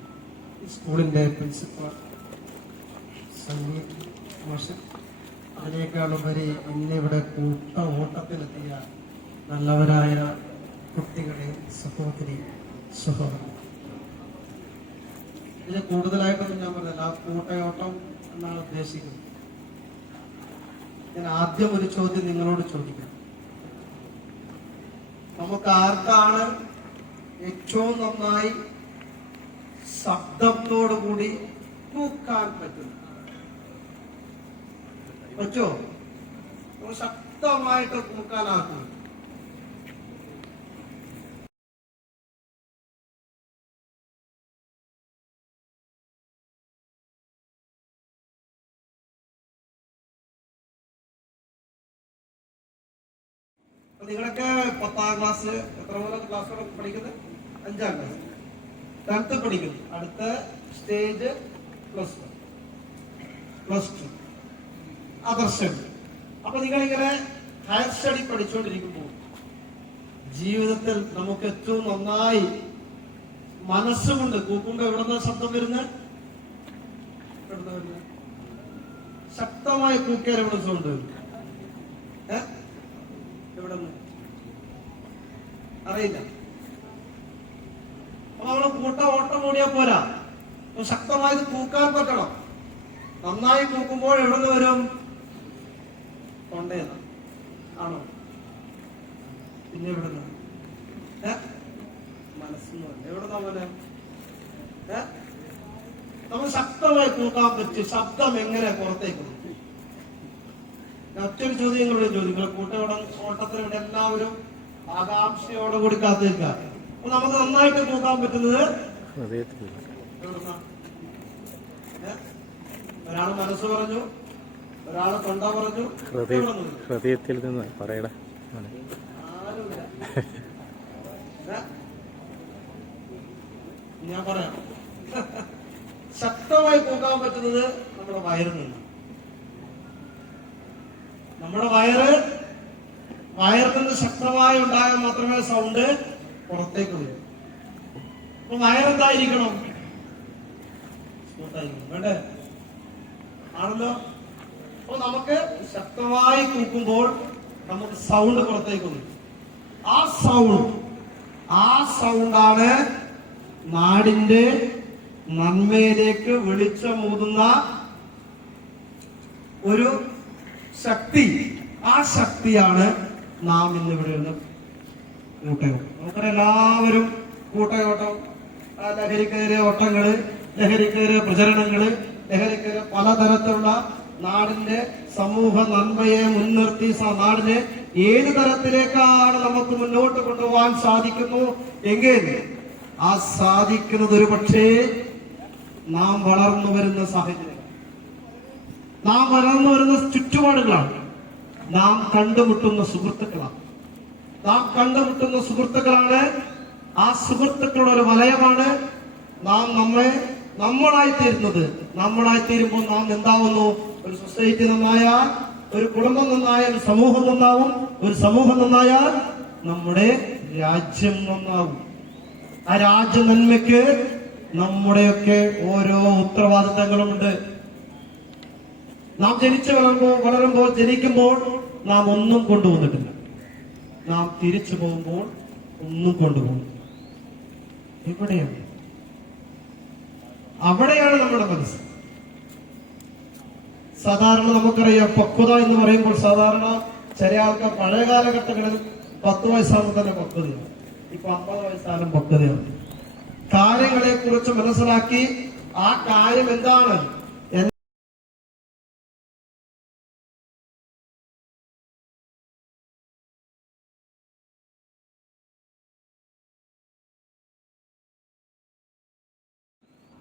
സ്കൂളിൻ്റെ പ്രിൻസിപ്പൽ സംഗീ മാഷൻ, അതിനേക്കാളുപരി ഇന്നിവിടെ ഓട്ടത്തിലെത്തിയ നല്ലവരായ കുട്ടികളെ, സഹോദരി സഹോദരൻ, ഇതിന് കൂടുതലായിട്ടൊന്നും ഞാൻ പറഞ്ഞില്ല. ആ കൂട്ടയോട്ടം എന്നാണ് ഉദ്ദേശിക്കുന്നത്. ഞാൻ ആദ്യം ഒരു ചോദ്യം നിങ്ങളോട് ചോദിക്കാം. നമുക്ക് ആർക്കാണ് ഏറ്റവും നന്നായി ശബ്ദത്തോടുകൂടി തൂക്കാൻ പറ്റുന്നത്? പറ്റോ? ശക്തമായിട്ട് തൂക്കാനാക്കും. നിങ്ങളൊക്കെ 10ാം ക്ലാസ്, എത്ര മുതൽ ക്ലാസ്സോടെ പഠിക്കുന്നത്? 5ാം ക്ലാസ്, 10th പഠിക്കുന്നു. അടുത്ത സ്റ്റേജ് +2 ആദർശം. അപ്പൊ നിങ്ങളിങ്ങനെ ഹയർ സ്റ്റഡി പഠിച്ചുകൊണ്ടിരിക്കുമ്പോൾ ജീവിതത്തിൽ നമുക്ക് ഏറ്റവും നന്നായി മനസ്സുകൊണ്ട് കൂക്കുമ്പോ എവിടുന്ന ശബ്ദം വരുന്നത്? ശക്തമായി കൂക്കിയാൽ എവിടെ സൗണ്ട് വരും? എവിടെ അറിയില്ല. അപ്പൊ നമ്മള് ഓട്ടം ഓടിയാ പോരാ, ശക്തമായി കൂക്കാൻ പറ്റണം. നന്നായി കൂക്കുമ്പോൾ എവിടെ വരും? തൊണ്ടേന്ന് ആണോ? പിന്നെ എവിടുന്ന്? മനസ്സെന്ന് പറഞ്ഞ എവിടുന്നാ പോലെ? നമ്മൾ ശക്തമായി കൂക്കാൻ പറ്റും. ശബ്ദം എങ്ങനെ പുറത്തേക്ക്? ഒറ്റൊരു ചോദ്യങ്ങളോട് ചോദിക്കുക. ഓട്ടത്തിന് ഇവിടെ എല്ലാവരും ആകാംക്ഷയോടുകൂടി കാത്തിരിക്കുക. അപ്പൊ നമുക്ക് നന്നായിട്ട് കൂക്കാൻ പറ്റുന്നത് ഒരാള് മനസ്സ് പറഞ്ഞു, ഒരാള് തൊണ്ട പറഞ്ഞു, ഹൃദയത്തിൽ നിന്ന് പറയട. ഞാൻ പറയാം. ശക്തമായി കൂക്കാൻ പറ്റുന്നത് നമ്മുടെ വയറിൽ നിന്ന്. നമ്മുടെ വയറിൽ നിന്ന് ശക്തമായി ഉണ്ടായാൽ മാത്രമേ സൗണ്ട് പുറത്തേക്ക് വരൂ. അപ്പൊ വയറെന്തായിരിക്കണം? സ്മൂത്തായിരിക്കണം. വേണ്ടേ? ആണല്ലോ. അപ്പൊ നമുക്ക് ശക്തമായി കൂക്കുമ്പോൾ നമുക്ക് സൗണ്ട് പുറത്തേക്ക് വരും. ആ സൗണ്ടാണ് നാടിന്റെ നന്മയിലേക്ക് വെളിച്ചമൂതുന്ന ഒരു ശക്തി. ആ ശക്തിയാണ് നാം ഇന്നിവിടെ നിന്ന് കൂട്ടയോട്ടം. നമുക്കെല്ലാവരും കൂട്ടയോട്ടം, ലഹരിക്കെതിരെ ഓട്ടങ്ങള്, ലഹരിക്കെതിരെ പ്രചരണങ്ങള്, ലഹരിക്കെതിരെ പലതരത്തിലുള്ള നാടിന്റെ സമൂഹ നന്മയെ മുൻനിർത്തി നാടിനെ ഏത് തരത്തിലേക്കാണ് നമുക്ക് മുന്നോട്ട് കൊണ്ടുപോകാൻ സാധിക്കുന്നു എങ്കിൽ ആ സാധിക്കുന്നത് ഒരു പക്ഷേ നാം വളർന്നു വരുന്ന സാഹചര്യം, നാം വളർന്നു വരുന്ന ചുറ്റുപാടുകളാണ്, നാം കണ്ടുമുട്ടുന്ന സുഹൃത്തുക്കളാണ്. ആ സുഹൃത്തുക്കളുടെ ഒരു വലയമാണ് നമ്മളായി തീരുന്നത്. നമ്മളായി തീരുമ്പോൾ നാം എന്താവുന്നു? ഒരു സൊസൈറ്റി നന്നായാൽ, ഒരു കുടുംബം നന്നായാൽ ഒരു സമൂഹം നന്നാവും, ഒരു സമൂഹം നന്നായാൽ നമ്മുടെ രാജ്യം നന്നാവും. ആ രാജ്യ നന്മയ്ക്ക് നമ്മുടെയൊക്കെ ഓരോ ഉത്തരവാദിത്തങ്ങളുമുണ്ട്. നാം ജനിക്കുമ്പോൾ നാം ഒന്നും കൊണ്ടുവന്നിട്ടില്ല. നാം തിരിച്ചു പോകുമ്പോൾ ഒന്നും കൊണ്ടുപോകുന്നു. എവിടെയാണ്? അവിടെയാണ് നമ്മുടെ മനസ്സ്. സാധാരണ നമുക്കറിയാം, പക്വത എന്ന് പറയുമ്പോൾ സാധാരണ ചില ആൾക്കാർ പഴയ കാലഘട്ടങ്ങളിൽ 10 വയസ്സാകുമ്പോൾ തന്നെ പക്വതയാണ്. ഇപ്പൊ 50 വയസ്സാലും പക്വതയാണ്. കാര്യങ്ങളെ കുറിച്ച് മനസ്സിലാക്കി ആ കാര്യം എന്താണ്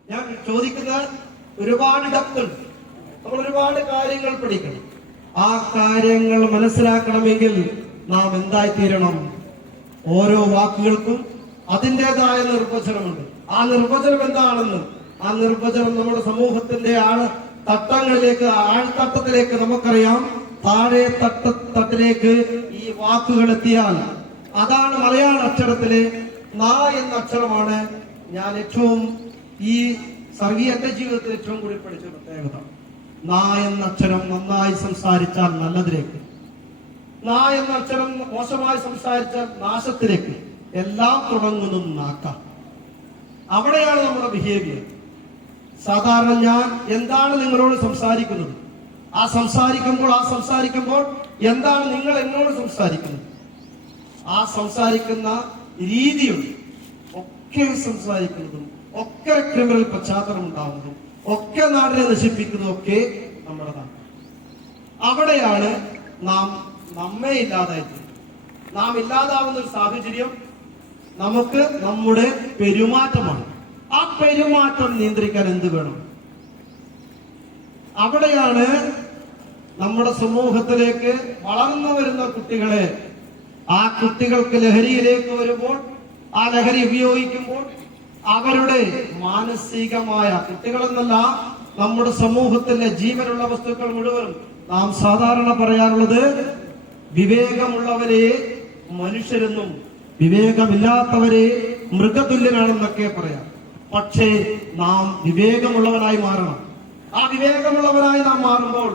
ഞാൻ ചോദിക്കുന്ന ഒരുപാട് ഡെപ്തുണ്ട്. നമ്മൾ ഒരുപാട് കാര്യങ്ങൾ പഠിക്കണം. ആ കാര്യങ്ങൾ മനസ്സിലാക്കണമെങ്കിൽ നാം എന്തായിത്തീരണം? ഓരോ വാക്കുകൾക്കും അതിൻ്റെതായ നിർവചനമുണ്ട്. ആ നിർവചനം എന്താണെന്ന്, ആ നിർവചനം നമ്മുടെ സമൂഹത്തിന്റെ തട്ടങ്ങളിലേക്ക്, ആഴ്ത്തട്ടത്തിലേക്ക് നമുക്കറിയാം. താഴെ തട്ടിലേക്ക് ഈ വാക്കുകൾ എത്തിയാൽ അതാണ് മലയാള അക്ഷരത്തിലെ നാ എന്ന അക്ഷരമാണ് ഞാൻ ഏറ്റവും ഈ എന്റെ ജീവിതത്തിൽ ഏറ്റവും കൂടി പഠിച്ച പ്രത്യേകത. നാ എന്ന അക്ഷരം നന്നായി സംസാരിച്ചാൽ നല്ലതിലേക്ക്, നാ എന്ന അക്ഷരം മോശമായി സംസാരിച്ചാൽ നാശത്തിലേക്ക്. എല്ലാം തുടങ്ങുന്നത് നാക്ക. അവിടെയാണ് നമ്മുടെ ബിഹേവിയർ. സാധാരണ ഞാൻ എന്താണ് നിങ്ങളോട് സംസാരിക്കുന്നത്, ആ സംസാരിക്കുമ്പോൾ എന്താണ് നിങ്ങൾ എന്നോട് സംസാരിക്കുന്നത്, ആ സംസാരിക്കുന്ന രീതിയുണ്ട്. ഒക്കെ സംസാരിക്കുന്നതും ഒക്കെ ക്രിമിനൽ പശ്ചാത്തലം ഉണ്ടാവുന്നതും ഒക്കെ നാടിനെ നശിപ്പിക്കുന്നതും ഒക്കെ നമ്മുടെ നാട്. അവിടെയാണ് നാം നമ്മെ ഇല്ലാതായിട്ട്, നാം ഇല്ലാതാവുന്ന ഒരു സാഹചര്യം നമുക്ക് നമ്മുടെ പെരുമാറ്റമാണ്. ആ പെരുമാറ്റം നിയന്ത്രിക്കാൻ എന്ത് വേണം? അവിടെയാണ് നമ്മുടെ സമൂഹത്തിലേക്ക് വളർന്നു വരുന്ന കുട്ടികളെ, ആ കുട്ടികൾക്ക് ലഹരിയിലേക്ക് വരുമ്പോൾ, ആ ലഹരി ഉപയോഗിക്കുമ്പോൾ അവരുടെ മാനസികമായ, കുട്ടികളെന്നല്ല നമ്മുടെ സമൂഹത്തിലെ ജീവനുള്ള വസ്തുക്കൾ മുഴുവനും നാം സാധാരണ പറയാറുള്ളത് വിവേകമുള്ളവരെ മനുഷ്യരെന്നും വിവേകമില്ലാത്തവരെ മൃഗതുല്യനാണെന്നൊക്കെ പറയാം. പക്ഷേ നാം വിവേകമുള്ളവനായി മാറണം. ആ വിവേകമുള്ളവനായി നാം മാറുമ്പോൾ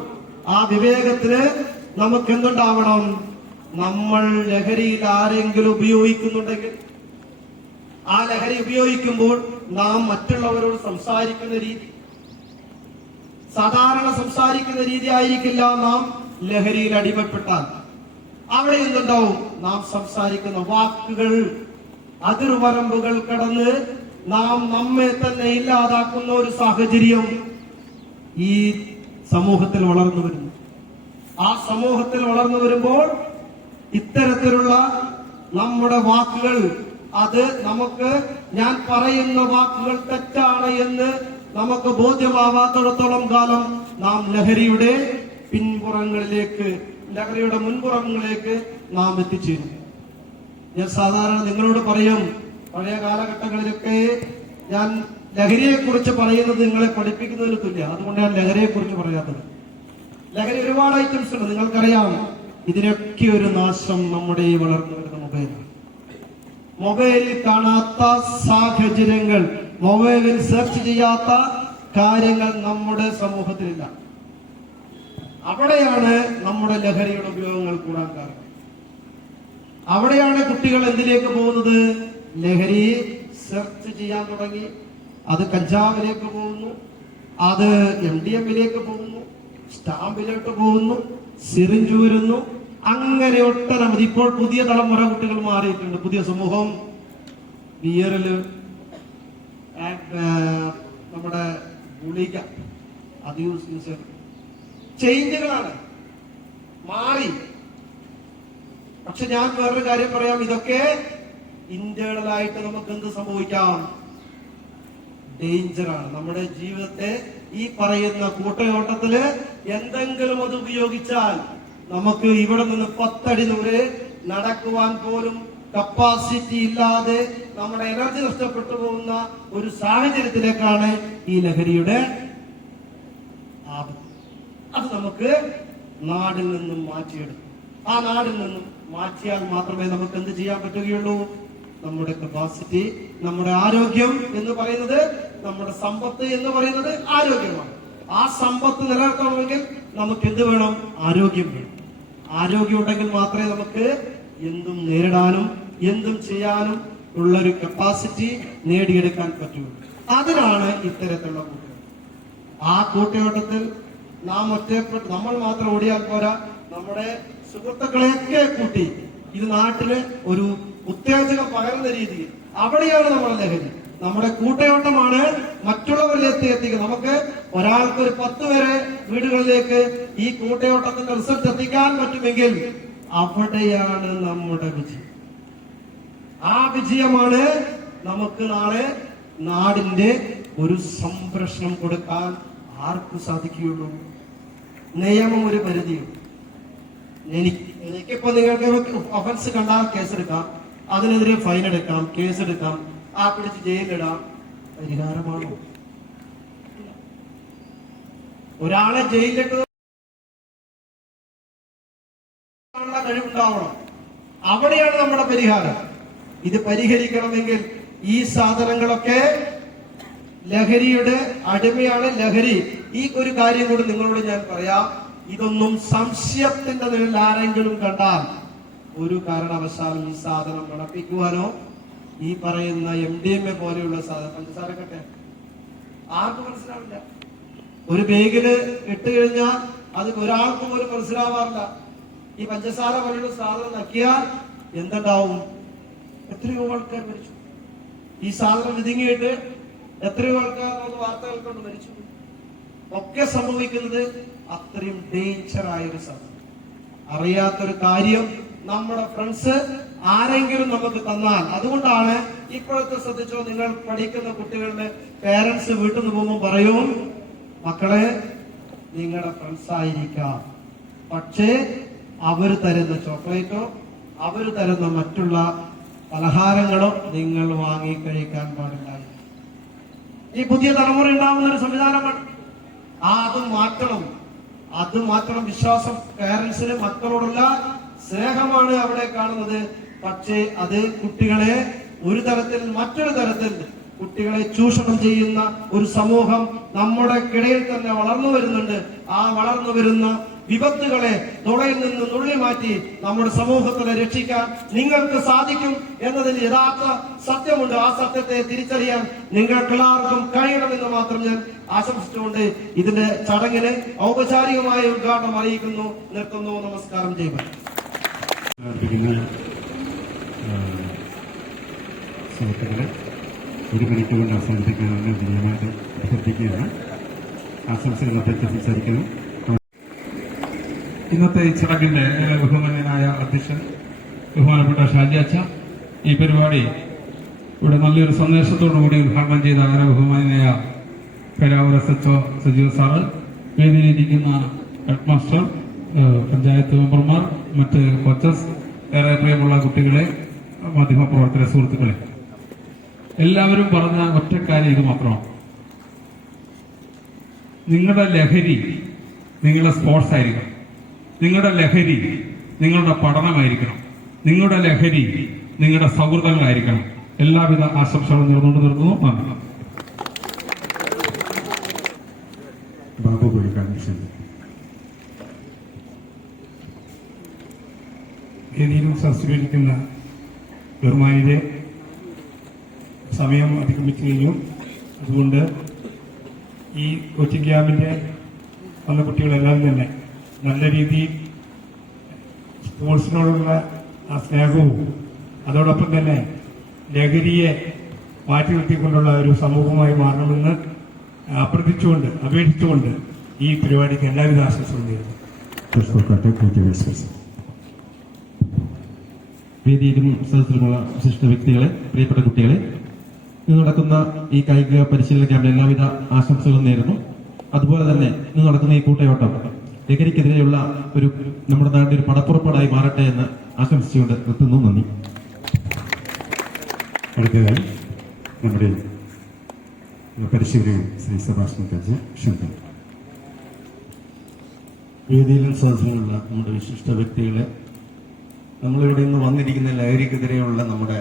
ആ വിവേകത്തിന് നമുക്ക് എന്തുണ്ടാവണം? നമ്മൾ ലഹരിയിൽ ആരെങ്കിലും ഉപയോഗിക്കുന്നുണ്ടെങ്കിൽ, ആ ലഹരി ഉപയോഗിക്കുമ്പോൾ നാം മറ്റുള്ളവരോട് സംസാരിക്കുന്ന രീതി സാധാരണ സംസാരിക്കുന്ന രീതി ആയിരിക്കില്ല. നാം ലഹരിയിൽ അടിമപ്പെട്ടാൽ അവിടെ എന്തുണ്ടാവും? നാം സംസാരിക്കുന്ന വാക്കുകൾ അതിർവരമ്പുകൾ കടന്ന് നാം നമ്മെ തന്നെ ഇല്ലാതാക്കുന്ന ഒരു സാഹചര്യം ഈ സമൂഹത്തിൽ വളർന്നു വരുന്നു. ആ സമൂഹത്തിൽ വളർന്നു വരുമ്പോൾ ഇത്തരത്തിലുള്ള നമ്മുടെ വാക്കുകൾ, അത് നമുക്ക്, ഞാൻ പറയുന്ന വാക്കുകൾ തെറ്റാണ് എന്ന് നമുക്ക് ബോധ്യമാവാത്തിടത്തോളം കാലം നാം ലഹരിയുടെ പിൻപുറങ്ങളിലേക്ക്, ലഹരിയുടെ മുൻപുറങ്ങളിലേക്ക് നാം എത്തിച്ചേരും. ഞാൻ സാധാരണ നിങ്ങളോട് പറയും, പഴയ കാലഘട്ടങ്ങളിലൊക്കെ ഞാൻ ലഹരിയെ കുറിച്ച് പറയുന്നത് നിങ്ങളെ പഠിപ്പിക്കുന്നതിന് തുല്യ. അതുകൊണ്ട് ഞാൻ ലഹരിയെ കുറിച്ച് പറയാത്തത്. ലഹരി ഒരുപാട് ഐറ്റംസ് ഉണ്ട്, നിങ്ങൾക്കറിയാം. ഇതിനൊക്കെ ഒരു നാശം നമ്മുടെ ഈ വളർന്നു വരുന്ന മൊബൈലാണ്. മൊബൈലിൽ കാണാത്ത സാഹചര്യങ്ങൾ, മൊബൈലിൽ സെർച്ച് ചെയ്യാത്ത കാര്യങ്ങൾ നമ്മുടെ സമൂഹത്തിലില്ല. അവിടെയാണ് നമ്മുടെ ലഹരിയുടെ ഉപയോഗങ്ങൾ കൂടാൻ കാരണം. അവിടെയാണ് കുട്ടികൾ എന്തിലേക്ക് പോകുന്നത്? ലഹരി സെർച്ച് ചെയ്യാൻ തുടങ്ങി. അത് കഞ്ചാവിലേക്ക് പോകുന്നു, അത് MDMA പോകുന്നു, സ്റ്റാമ്പിലോട്ട് പോകുന്നു, സിറിഞ്ച് വരുന്നു, അങ്ങനെ ഒട്ടനവധി. ഇപ്പോൾ പുതിയ തലമുറ കുട്ടികൾ മാറിയിട്ടുണ്ട്. പുതിയ സമൂഹം ബിയറില്, നമ്മുടെ ഗുളിക, അത് യൂസ് ചേഞ്ചുകളാണ്, മാറി. പക്ഷെ ഞാൻ വേറൊരു കാര്യം പറയാം, ഇതൊക്കെ ഇന്റേണൽ ആയിട്ട് നമുക്ക് എന്ത് സംഭവിക്കാം? ഡേഞ്ചറാണ്. നമ്മുടെ ജീവിതത്തെ ഈ പറയുന്ന കൂട്ടയോട്ടത്തില് എന്തെങ്കിലും അത് ഉപയോഗിച്ചാൽ നമുക്ക് ഇവിടെ നിന്ന് 10 അടി ദൂരെ നടക്കുവാൻ പോലും കപ്പാസിറ്റി ഇല്ലാതെ നമ്മുടെ എനർജി നഷ്ടപ്പെട്ടു പോകുന്ന ഒരു സാഹചര്യത്തിലേക്കാണ് ഈ ലഹരിയുടെ ആപത്ത്. അത് നമുക്ക് നാടിൽ നിന്നും മാറ്റിയെടുക്കും. ആ നാടിൽ നിന്നും മാറ്റിയാൽ മാത്രമേ നമുക്ക് എന്ത് ചെയ്യാൻ പറ്റുകയുള്ളൂ? നമ്മുടെ കപ്പാസിറ്റി, നമ്മുടെ ആരോഗ്യം എന്ന് പറയുന്നത്, നമ്മുടെ സമ്പത്ത് എന്ന് പറയുന്നത് ആരോഗ്യമാണ്. ആ സമ്പത്ത് നിലനിർത്തണമെങ്കിൽ നമുക്ക് എന്ത് വേണം? ആരോഗ്യം വേണം. ആരോഗ്യം ഉണ്ടെങ്കിൽ മാത്രമേ നമുക്ക് എന്തും നേരിടാനും എന്തും ചെയ്യാനും ഉള്ളൊരു കപ്പാസിറ്റി നേടിയെടുക്കാൻ പറ്റുള്ളൂ. അതിനാണ് ഇത്തരത്തിലുള്ള കൂട്ടുകെട്ട്. ആ കൂട്ടുകെട്ടത്തിൽ നാം ഒറ്റപ്പെട്ട് നമ്മൾ മാത്രം ഓടിയാൽ പോരാ, നമ്മുടെ സുഹൃത്തുക്കളെയൊക്കെ കൂട്ടി ഇത് നാട്ടില് ഒരു ഉത്തേജകം പകരുന്ന രീതിയിൽ, അവിടെയാണ് നമ്മുടെ ലഹരി. നമ്മുടെ കൂട്ടയോട്ടമാണ് മറ്റുള്ളവരിലേക്ക് എത്തിക്കുന്നത്. നമുക്ക് ഒരാൾക്ക് ഒരു 10 പേരെ വീടുകളിലേക്ക് ഈ കൂട്ടയോട്ടത്തിന്റെ റിസൾട്ട് എത്തിക്കാൻ പറ്റുമെങ്കിൽ അവിടെയാണ് നമ്മുടെ വിജയം. ആ വിജയമാണ് നമുക്ക് നാളെ നാടിന്റെ ഒരു സംരക്ഷണം കൊടുക്കാൻ ആർക്ക് സാധിക്കുകയുള്ളൂ? നിയമം ഒരു പരിധിയുണ്ട്. എനിക്കിപ്പോ നിങ്ങൾക്ക് ഒഫൻസ് കണ്ടാൽ കേസെടുക്കാം, അതിനെതിരെ ഫൈൻ എടുക്കാം, കേസെടുക്കാം, ആ പിടിച്ച് ജയിലിലിടാം, പരിഹാരമാണോ? ഒരാളെ ജയിലിലിട്ട് കഴിവുണ്ടാവണം. അവിടെയാണ് നമ്മുടെ പരിഹാരം. ഇത് പരിഹരിക്കണമെങ്കിൽ ഈ സാധനങ്ങളൊക്കെ ലഹരിയുടെ അടിമയാണ്. ലഹരി, ഈ ഒരു കാര്യം കൂടി നിങ്ങളോട് ഞാൻ പറയാം. ഇതൊന്നും സംശയത്തിന്റെ നിലയിൽ ആരെങ്കിലും കണ്ടാൽ ഒരു കാരണവശാലും ഈ സാധനം മണപ്പിക്കുവാനോ ഈ പറയുന്ന MDMA പോലെയുള്ള സാധനം, പഞ്ചസാര കട്ടെ, ആർക്കും മനസ്സിലാവില്ല. ഒരു ബാഗില് ഇട്ട് കഴിഞ്ഞാൽ അത് ഒരാൾക്ക് പോലും മനസ്സിലാവാറില്ല. ഈ പഞ്ചസാര പോലുള്ള സാധനം നക്കിയാൽ എന്തുണ്ടാവും? എത്രയോ ആൾക്കാർ മരിച്ചു. ഈ സാധനം വിതുങ്ങിയിട്ട് എത്രയോ ആൾക്കാർ നമുക്ക് വാർത്തകൾ കൊണ്ട് മരിച്ചു. ഒക്കെ സംഭവിക്കുന്നത് അത്രയും ഡേഞ്ചർ ആയൊരു സാധനം. അറിയാത്തൊരു കാര്യം നമ്മുടെ ഫ്രണ്ട്സ് ആരെങ്കിലും നമുക്ക് തന്നാൽ, അതുകൊണ്ടാണ് ഇപ്പോഴത്തെ ശ്രദ്ധിച്ചോ, നിങ്ങൾ പഠിക്കുന്ന കുട്ടികളുടെ പേരൻസ് വീട്ടിൽ നിന്ന് പോകുമ്പോൾ പറയും, മക്കളെ നിങ്ങളുടെ ഫ്രണ്ട്സ് ആയിരിക്കാം, പക്ഷേ അവർ തരുന്ന ചോക്ലേറ്റോ അവർ തരുന്ന മറ്റുള്ള പലഹാരങ്ങളോ നിങ്ങൾ വാങ്ങി കഴിക്കാൻ പാടില്ല. ഈ പുതിയ തലമുറ ഉണ്ടാവുന്ന ഒരു സംവിധാനമാണ്. അത് മാറ്റണം. വിശ്വാസം പേരൻസിന് മക്കളോടുള്ള സ്നേഹമാണ് അവിടെ കാണുന്നത്. പക്ഷേ അത് കുട്ടികളെ ഒരു തരത്തിൽ മറ്റൊരു തരത്തിൽ കുട്ടികളെ ചൂഷണം ചെയ്യുന്ന ഒരു സമൂഹം നമ്മുടെ ഇടയിൽ തന്നെ വളർന്നു വരുന്നുണ്ട്. ആ വളർന്നു വരുന്ന വിപത്തുകളെ തുടയിൽ നിന്ന് നുള്ളി മാറ്റി നമ്മുടെ സമൂഹത്തിനെ രക്ഷിക്കാൻ നിങ്ങൾക്ക് സാധിക്കും എന്നതിൽ യഥാർത്ഥ സത്യമുണ്ട്. ആ സത്യത്തെ തിരിച്ചറിയാൻ നിങ്ങൾക്കെല്ലാവർക്കും കഴിയണമെന്ന് മാത്രം ഞാൻ ആശംസിച്ചുകൊണ്ട് ഇതിന്റെ ചടങ്ങിന് ഔപചാരികമായ ഉദ്ഘാടനം അറിയിക്കുന്നു. നിർത്തുന്നു. നമസ്കാരം. ജയ്. സുഹൃത്തുക്കളെ, 1 മിനിറ്റ് കൊണ്ട് അവസാനിപ്പിക്കാമെന്ന് വിനയമായിട്ട് അഭ്യർത്ഥിക്കുകയാണ്. ആശംസകൾ അഭ്യർത്ഥിച്ച് സംസാരിക്കുന്നു. ഇന്നത്തെ ഈ ചടങ്ങിന്റെ ബഹുമാന്യനായ അധ്യക്ഷൻ ബഹുമാനപ്പെട്ട ഷാജി അച്ഛ, ഈ പരിപാടി ഇവിടെ നല്ലൊരു സന്ദേശത്തോടുകൂടി ഉദ്ഘാടനം ചെയ്ത അങ്ങനെ ബഹുമാന്യനായ പേരാവൂർ SHO സജീവ് സാറ്, വേദിയിലിരിക്കുന്ന ഹെഡ് മാസ്റ്റർ, പഞ്ചായത്ത് മെമ്പർമാർ, മറ്റ് കോച്ചസ്, ഏറെ പ്രിയമുള്ള കുട്ടികളെ, മാധ്യമപ്രവർത്തക സുഹൃത്തുക്കളെ, എല്ലാവരും പറഞ്ഞ ഒറ്റക്കാര്യം ഇത് മാത്രമാണ്. നിങ്ങളുടെ ലഹരി നിങ്ങളുടെ സ്പോർട്സ് ആയിരിക്കണം. നിങ്ങളുടെ ലഹരി നിങ്ങളുടെ പഠനമായിരിക്കണം. നിങ്ങളുടെ ലഹരി നിങ്ങളുടെ സൗഹൃദങ്ങളായിരിക്കണം. എല്ലാവിധ ആശംസകളും നേർന്നുകൊണ്ട് നിർത്തുന്നു. നന്ദി. ബാബു പുള്ളിക്കാരൻ വേദിയിലും സദസ്സിലിരിക്കുന്ന ബഹുമാനിയെ, സമയം അതിക്രമിച്ചു കഴിഞ്ഞു. അതുകൊണ്ട് ഈ കോച്ചിങ് ക്യാമ്പിന്റെ വന്ന കുട്ടികളെല്ലാം തന്നെ നല്ല രീതിയിൽ സ്പോർട്സിനോടുള്ള ആ സ്നേഹവും അതോടൊപ്പം തന്നെ ലഹരിയെ മാറ്റി നിർത്തിക്കൊണ്ടുള്ള ഒരു സമൂഹമായി മാറണമെന്ന് അപേക്ഷിച്ചുകൊണ്ട് ഈ പരിപാടിക്ക് എല്ലാവിധ ആശംസകളും നേരുന്നു. വേദിയിലും സദസ്സിലുമുള്ള വിശിഷ്ട വ്യക്തികളെ, പ്രിയപ്പെട്ട കുട്ടികളെ, ഇന്ന് നടക്കുന്ന ഈ കായിക പരിശീലന ക്യാമ്പിൽ എല്ലാവിധ ആശംസകളും നേരുന്നു. അതുപോലെ തന്നെ ഇന്ന് നടക്കുന്ന ഈ കൂട്ടയോട്ടം ലഹരിക്കെതിരെയുള്ള നമ്മുടെ നാടിന്റെ ഒരു പടപ്പുറപ്പാടായി മാറട്ടെ എന്ന് ആശംസിച്ചുകൊണ്ട് നിർത്തുന്നു. നന്ദി. അടുത്തതായി നമ്മുടെ പരിശീലകൻ ശ്രീ സെബാസ്റ്റ്യൻ കജ്ജ ക്ഷണിക്കുന്നു. വേദിയിലും സദസ്സിലുള്ള നമ്മുടെ വിശിഷ്ട വ്യക്തികളെ, നമ്മളിവിടെ നിന്ന് വന്നിരിക്കുന്ന ലഹരിക്കെതിരെയുള്ള നമ്മുടെ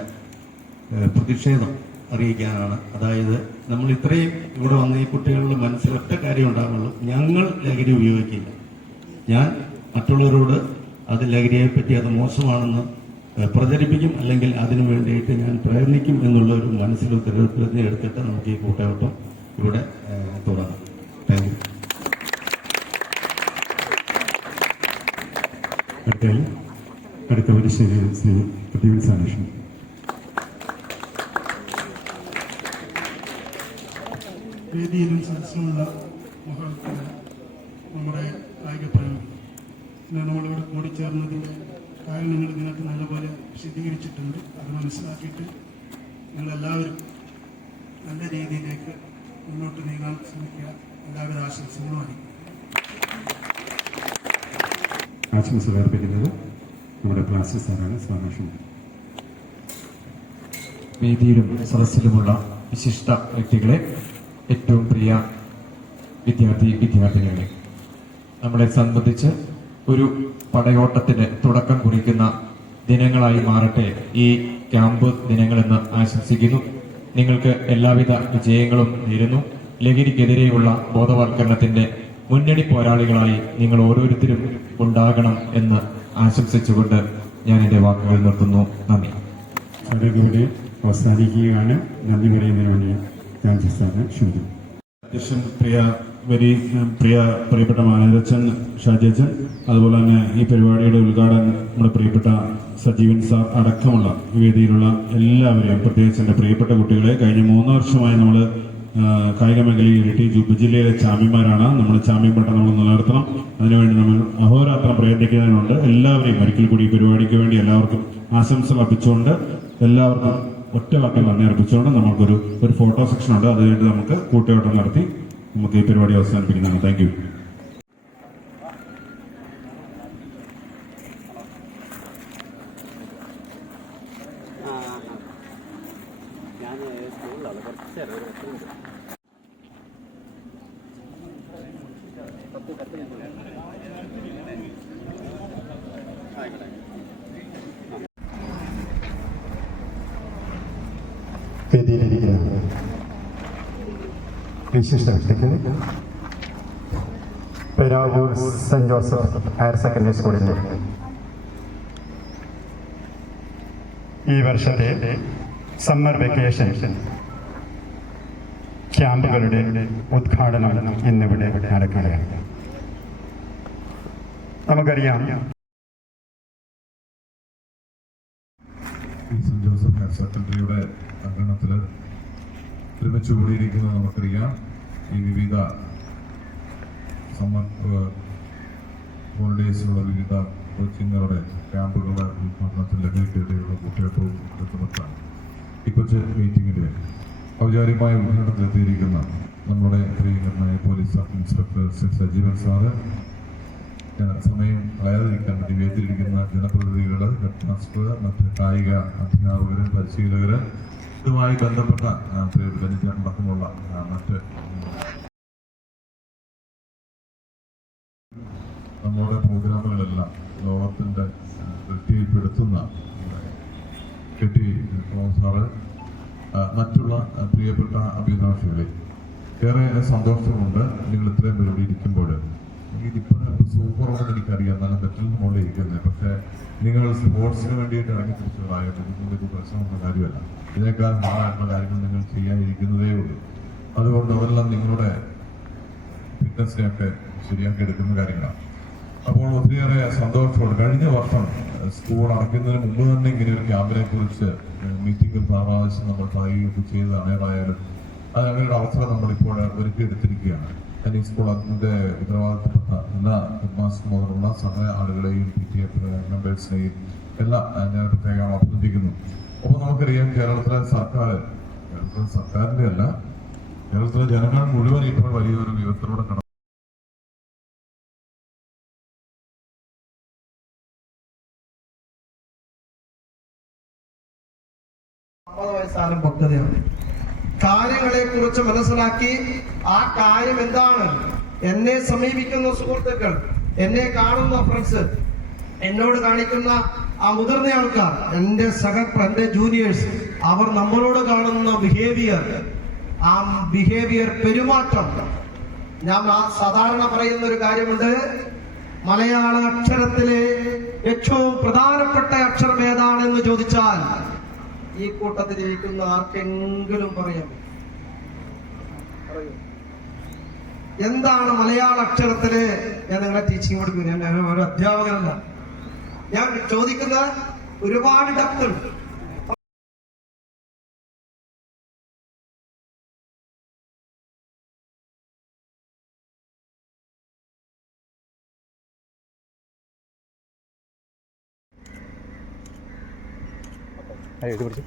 പ്രതിഷേധം അറിയിക്കാനാണ്. അതായത് നമ്മൾ ഇത്രയും ഇവിടെ വന്ന ഈ കുട്ടികളുടെ മനസ്സിൽ ഒറ്റ കാര്യം ഉണ്ടാകുള്ളൂ, ഞങ്ങൾ ലഹരി ഉപയോഗിക്കില്ല. ഞാൻ മറ്റുള്ളവരോട് അത് ലഹരിയെപ്പറ്റി അത് മോശമാണെന്ന് പ്രചരിപ്പിക്കും, അല്ലെങ്കിൽ അതിനു വേണ്ടിയിട്ട് ഞാൻ പ്രയത്നിക്കും എന്നുള്ള ഒരു മനസ്സിൽ തിരഞ്ഞെടുത്തിട്ട് നമുക്ക് ഈ കൂട്ടയോട്ടം ഇവിടെ തുടങ്ങാം. Thank you. അടുത്ത പരിശീലകൻ ശ്രീ പ്രദീപ് സാനേഷൻ. വേദിയിലും സദസ്സിലുള്ള മഹത്വം നമ്മുടെ കായികപ്രേമി, നമ്മളിവിടെ കൂടിച്ചേർന്നതിൻ്റെ കാരണങ്ങൾ നിങ്ങൾക്ക് നല്ലപോലെ വിശദീകരിച്ചിട്ടുണ്ട്. അത് മനസ്സിലാക്കിയിട്ട് നിങ്ങളെല്ലാവരും നല്ല രീതിയിലേക്ക് മുന്നോട്ട് നീങ്ങാൻ ശ്രമിക്കുക. എല്ലാവരും ആശംസകളും അറിയിക്കും. ആശംസകൾ അർപ്പിക്കുന്നത് നമ്മുടെ ക്ലാസ് സാറാണ്. സ്വാഗതം. വേദിയിലും സദസ്സിലുമുള്ള വിശിഷ്ട വ്യക്തികളെ, ഏറ്റവും പ്രിയ വിദ്യാർത്ഥിനികളെ, നമ്മളെ സംബന്ധിച്ച് ഒരു പടയോട്ടത്തിന് തുടക്കം കുറിക്കുന്ന ദിനങ്ങളായി മാറട്ടെ ഈ ക്യാമ്പ് ദിനങ്ങളെന്ന് ആശംസിക്കുന്നു. നിങ്ങൾക്ക് എല്ലാവിധ വിജയങ്ങളും നേരുന്നു. ലഹരിക്കെതിരെയുള്ള ബോധവൽക്കരണത്തിന്റെ മുന്നണി പോരാളികളായി നിങ്ങൾ ഓരോരുത്തരും ഉണ്ടാകണം എന്ന് ആശംസിച്ചുകൊണ്ട് ഞാൻ എൻ്റെ വാക്കുകൾ നിർത്തുന്നു. നന്ദി. ഇവിടെ അവസാനിക്കുകയാണ്. നന്ദി പറയുന്നതിന് വേണ്ടി ഞാൻ ക്ഷണിക്കുന്നു. അധ്യക്ഷൻ പ്രിയപ്പെട്ട മാനേജൻ ഷാജിയച്ചൻ, അതുപോലെ തന്നെ ഈ പരിപാടിയുടെ ഉദ്ഘാടനം നമ്മുടെ പ്രിയപ്പെട്ട സജീവൻ സാർ അടക്കമുള്ള വേദിയിലുള്ള എല്ലാവരെയും, പ്രത്യേകിച്ച് എൻ്റെ പ്രിയപ്പെട്ട കുട്ടികളെ, കഴിഞ്ഞ 3 വർഷമായി നമ്മൾ കായിക മേഖലയിൽ ഉപജില്ലയിലെ ചാമ്പ്യന്മാരാണ്. നമ്മൾ ചാമ്പ്യൻ പട്ടം നമ്മൾ നിലനിർത്തണം. അതിനുവേണ്ടി നമ്മൾ അഹോരാത്രം പ്രയത്നിക്കുന്നതിനുണ്ട്. എല്ലാവരെയും ഒരിക്കൽ കൂടി ഈ പരിപാടിക്ക് വേണ്ടി എല്ലാവർക്കും ആശംസകൾ അർപ്പിച്ചുകൊണ്ട്, എല്ലാവർക്കും ഒറ്റ വാക്കിൽ നന്ദി അർപ്പിച്ചുകൊണ്ട് നമുക്കൊരു ഫോട്ടോ സെക്ഷൻ ഉണ്ട്. അതുകഴിഞ്ഞ് നമുക്ക് കൂട്ടുകെട്ടം നടത്തി നമുക്ക് ഈ പരിപാടി അവസാനിപ്പിക്കുന്നതാണ്. Thank you. ഞാൻ സ്കൂളിലാണ് കുറച്ച് നേരം വേദിയിലിരിക്കുന്ന വിശിഷ്ട വ്യക്തികൾ, Peravoor saint Joseph higher secondary സ്കൂളിന്റെ ഈ വർഷത്തെ സമ്മർ വെക്കേഷൻ ക്യാമ്പുകളുടെ ഉദ്ഘാടനം ഇന്നിവിടെ നടക്കുകയാണ്. നമുക്കറിയാം, സെന്റ് ജോസഫ് ഹയർ സെക്കൻഡറിയുടെ അങ്കണത്തിൽ ഒരുമിച്ച് കൂടിയിരിക്കുന്നത് നമുക്കറിയാം. ഈ വിവിധ സമ്മർ ഹോളിഡേസിലുള്ള വിവിധ കോച്ചിങ്ങുകളുടെ ക്യാമ്പുകളുടെ ഉദ്ഘാടനത്തിൽ ലഹരിക്കെതിരെയുള്ള കൂട്ടുകെട്ടവും എത്തുന്നതാണ് ഈ കൊച്ചു മീറ്റിംഗിന്റെ ഔപചാരികമായ ഉദ്ഘാടനത്തിലെത്തിയിരിക്കുന്ന നമ്മുടെ പ്രിയങ്കരനായ police sub inspector Shri Sajeevan sir, സമയം കളയാതിരിക്കാൻ വേണ്ടി വേദിയിലിരിക്കുന്ന ജനപ്രതിനിധികൾ, ഹെഡ് മാസ്റ്റർ, മറ്റ് കായിക അധ്യാപകർ, പരിശീലകർ, ഇതുമായി ബന്ധപ്പെട്ട അടക്കമുള്ള മറ്റ് നമ്മുടെ പ്രോഗ്രാമുകളെല്ലാം ലോകത്തിന്റെ വൃത്തിയിൽപ്പെടുത്തുന്ന കെട്ടി സാറ്, മറ്റുള്ള പ്രിയപ്പെട്ട അഭിലാഷികളെ, ഏറെ സന്തോഷമുണ്ട് നിങ്ങൾ ഇത്രയും പേരോട് ഇരിക്കുമ്പോൾ. ഇതിപ്പോൾ സൂപ്പറോണെന്ന് എനിക്കറിയാം, നല്ല മെറ്റൽ മുകളിൽ ഇരിക്കുന്നത്. പക്ഷേ നിങ്ങൾ സ്പോർട്സിന് വേണ്ടിയിട്ട് ഇറങ്ങി തിരിച്ചതായിട്ട് ഇതിൻ്റെ പ്രശ്നമുള്ള കാര്യമല്ല. ഇതിനേക്കാൾ നന്നായിട്ടുള്ള കാര്യങ്ങൾ നിങ്ങൾ ചെയ്യാനിരിക്കുന്നതേ ഉള്ളൂ. അതുകൊണ്ട് അതെല്ലാം നിങ്ങളുടെ ഫിറ്റ്നസിനെയൊക്കെ ശരിയാക്കി എടുക്കുന്ന കാര്യങ്ങളാണ്. അപ്പോൾ ഒത്തിരിയേറെ സന്തോഷമുണ്ട്. കഴിഞ്ഞ വർഷം സ്കൂൾ അടയ്ക്കുന്നതിന് മുമ്പ് തന്നെ ഇങ്ങനെ ഒരു ക്യാമ്പിനെ കുറിച്ച് മീറ്റിംഗിൽ പ്രാവശ്യം നമ്മൾ പറയുകയൊക്കെ ചെയ്തതാണ്. ഏതായാലും അത് അങ്ങനെ ഒരു അവസരം നമ്മളിപ്പോൾ ഒരുക്കിയെടുത്തിരിക്കുകയാണ്. ഈ സ്കൂൾ അതിൻ്റെ ഉത്തരവാദിത്തപ്പെട്ട എല്ലാ ഹെഡ് മാസ്റ്റർ മുതലുള്ള സഹ ആളുകളെയും PTA മെമ്പേഴ്സിനെയും എല്ലാം ഞാൻ പ്രത്യേകം അഭിനന്ദിക്കുന്നു. അപ്പോൾ നമുക്കറിയാം, കേരളത്തിലെ സർക്കാരിൻ്റെ അല്ല, കേരളത്തിലെ ജനങ്ങൾ മുഴുവൻ ഇപ്പോൾ വലിയൊരു വിപത്തിലൂടെ കടന്നു. വയസ്സാലും പക്വതയാണ്. കാര്യങ്ങളെ കുറിച്ച് മനസ്സിലാക്കി ആ കാര്യം എന്താണ്, എന്നെ സമീപിക്കുന്ന സുഹൃത്തുക്കൾ, എന്നെ കാണുന്ന ഫ്രണ്ട്സ്, എന്നോട് കാണിക്കുന്ന ആ മുതിർന്ന ആൾക്കാർ, എന്റെ ജൂനിയേഴ്സ്, അവർ നമ്മളോട് കാണുന്ന ബിഹേവിയർ പെരുമാറ്റം. ഞാൻ സാധാരണ പറയുന്ന ഒരു കാര്യമുണ്ട്, മലയാള അക്ഷരത്തിലെ ഏറ്റവും പ്രധാനപ്പെട്ട അക്ഷരം ഏതാണെന്ന് ചോദിച്ചാൽ ഈ കൂട്ടത്തിലിരിക്കുന്ന ആർക്കെങ്കിലും പറയാം. എന്താണ് മലയാള അക്ഷരത്തില്? ഞാൻ നിങ്ങളെ ടീച്ചിങ് പഠിക്കുന്നു, ഞാൻ ഒരു അധ്യാപകനല്ല. ഞാൻ ചോദിക്കുന്ന ഒരുപാട് ഡെപ്ത് ഉണ്ട്. ഇത് പിടിച്ചു.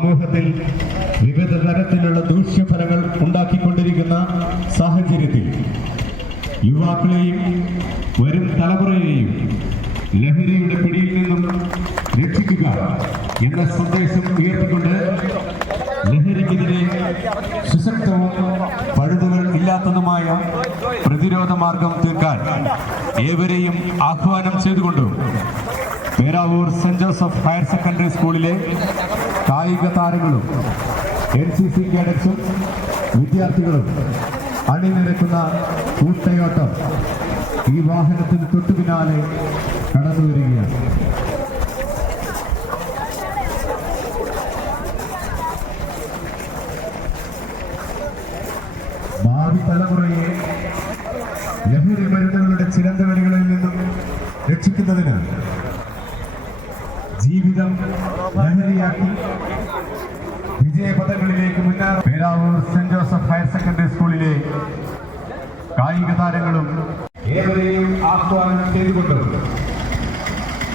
സമൂഹത്തിൽ വിവിധ തരത്തിലുള്ള ദൂഷ്യഫലങ്ങൾ ഉണ്ടാക്കിക്കൊണ്ടിരിക്കുന്ന സാഹചര്യത്തിൽ യുവാക്കളെയും വരും തലമുറയെയും ലഹരിയുടെ പിടിയിൽ നിന്നും രക്ഷിക്കുക എന്ന സന്ദേശം ഉയർത്തിക്കൊണ്ട് ലഹരിക്കെതിരെ സുശക്തവും പഴുതുകൾ ഇല്ലാത്തതുമായ പ്രതിരോധ മാർഗം തീർക്കാൻ ഏവരെയും ആഹ്വാനം ചെയ്തുകൊണ്ട് Peravoor saint Joseph higher secondary സ്കൂളിലെ കായിക താരങ്ങളും NCC കേഡറ്റ്സും വിദ്യാർത്ഥികളും അണിനിരക്കുന്ന കൂട്ടയോട്ടം ഈ വാഹനത്തിന് തൊട്ടു പിന്നാലെ കടന്നു വരികയാണ്. ഭാവി തലമുറയെ ലഹരി മരുന്നുകളുടെ ചിരന്തകളികളിൽ നിന്നും രക്ഷിക്കുന്നതിന് ജീവിതം ലഹരിയാക്കി വിജയപഥങ്ങളിലേക്ക് മുന്നേറും Peravoor saint Joseph higher secondary സ്കൂളിലെ കായിക താരങ്ങളും ഏവരെയും ആഹ്വാനം ചെയ്തുകൊണ്ട്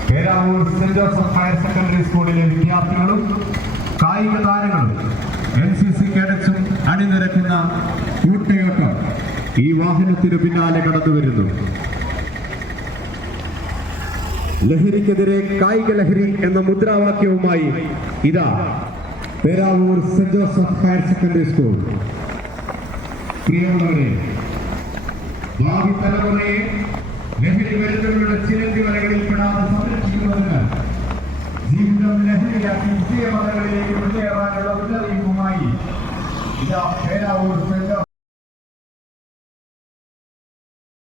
Peravoor saint Joseph higher secondary സ്കൂളിലെ വിദ്യാർത്ഥികളും കായിക താരങ്ങളും NCC കേഡറ്റ്സും അണിനിരക്കുന്ന കൂട്ടയോട്ടം ഈ വാഹനത്തിനു പിന്നാലെ കടന്നു വരുന്നു. ലഹരിക്കെതിരെ കായിക ലഹരി എന്ന മുദ്രാവാക്യവുമായി ഇതാ Peravoor saint Joseph higher secondary school. പ്രിയമുള്ളവരെ, ഭാവി തലമുറയെ ലഹരി മരുന്നുകളുടെ ചിലന്തി വലകളിൽ പെടാതെ സംരക്ഷിക്കുന്നതിന് ജീവിതം ലഹരിയാക്കി വിജയമതകളിലേക്ക് മുന്നേറാനുള്ള മുന്നറിയിപ്പുമായി ഇതാ പേരാവൂർ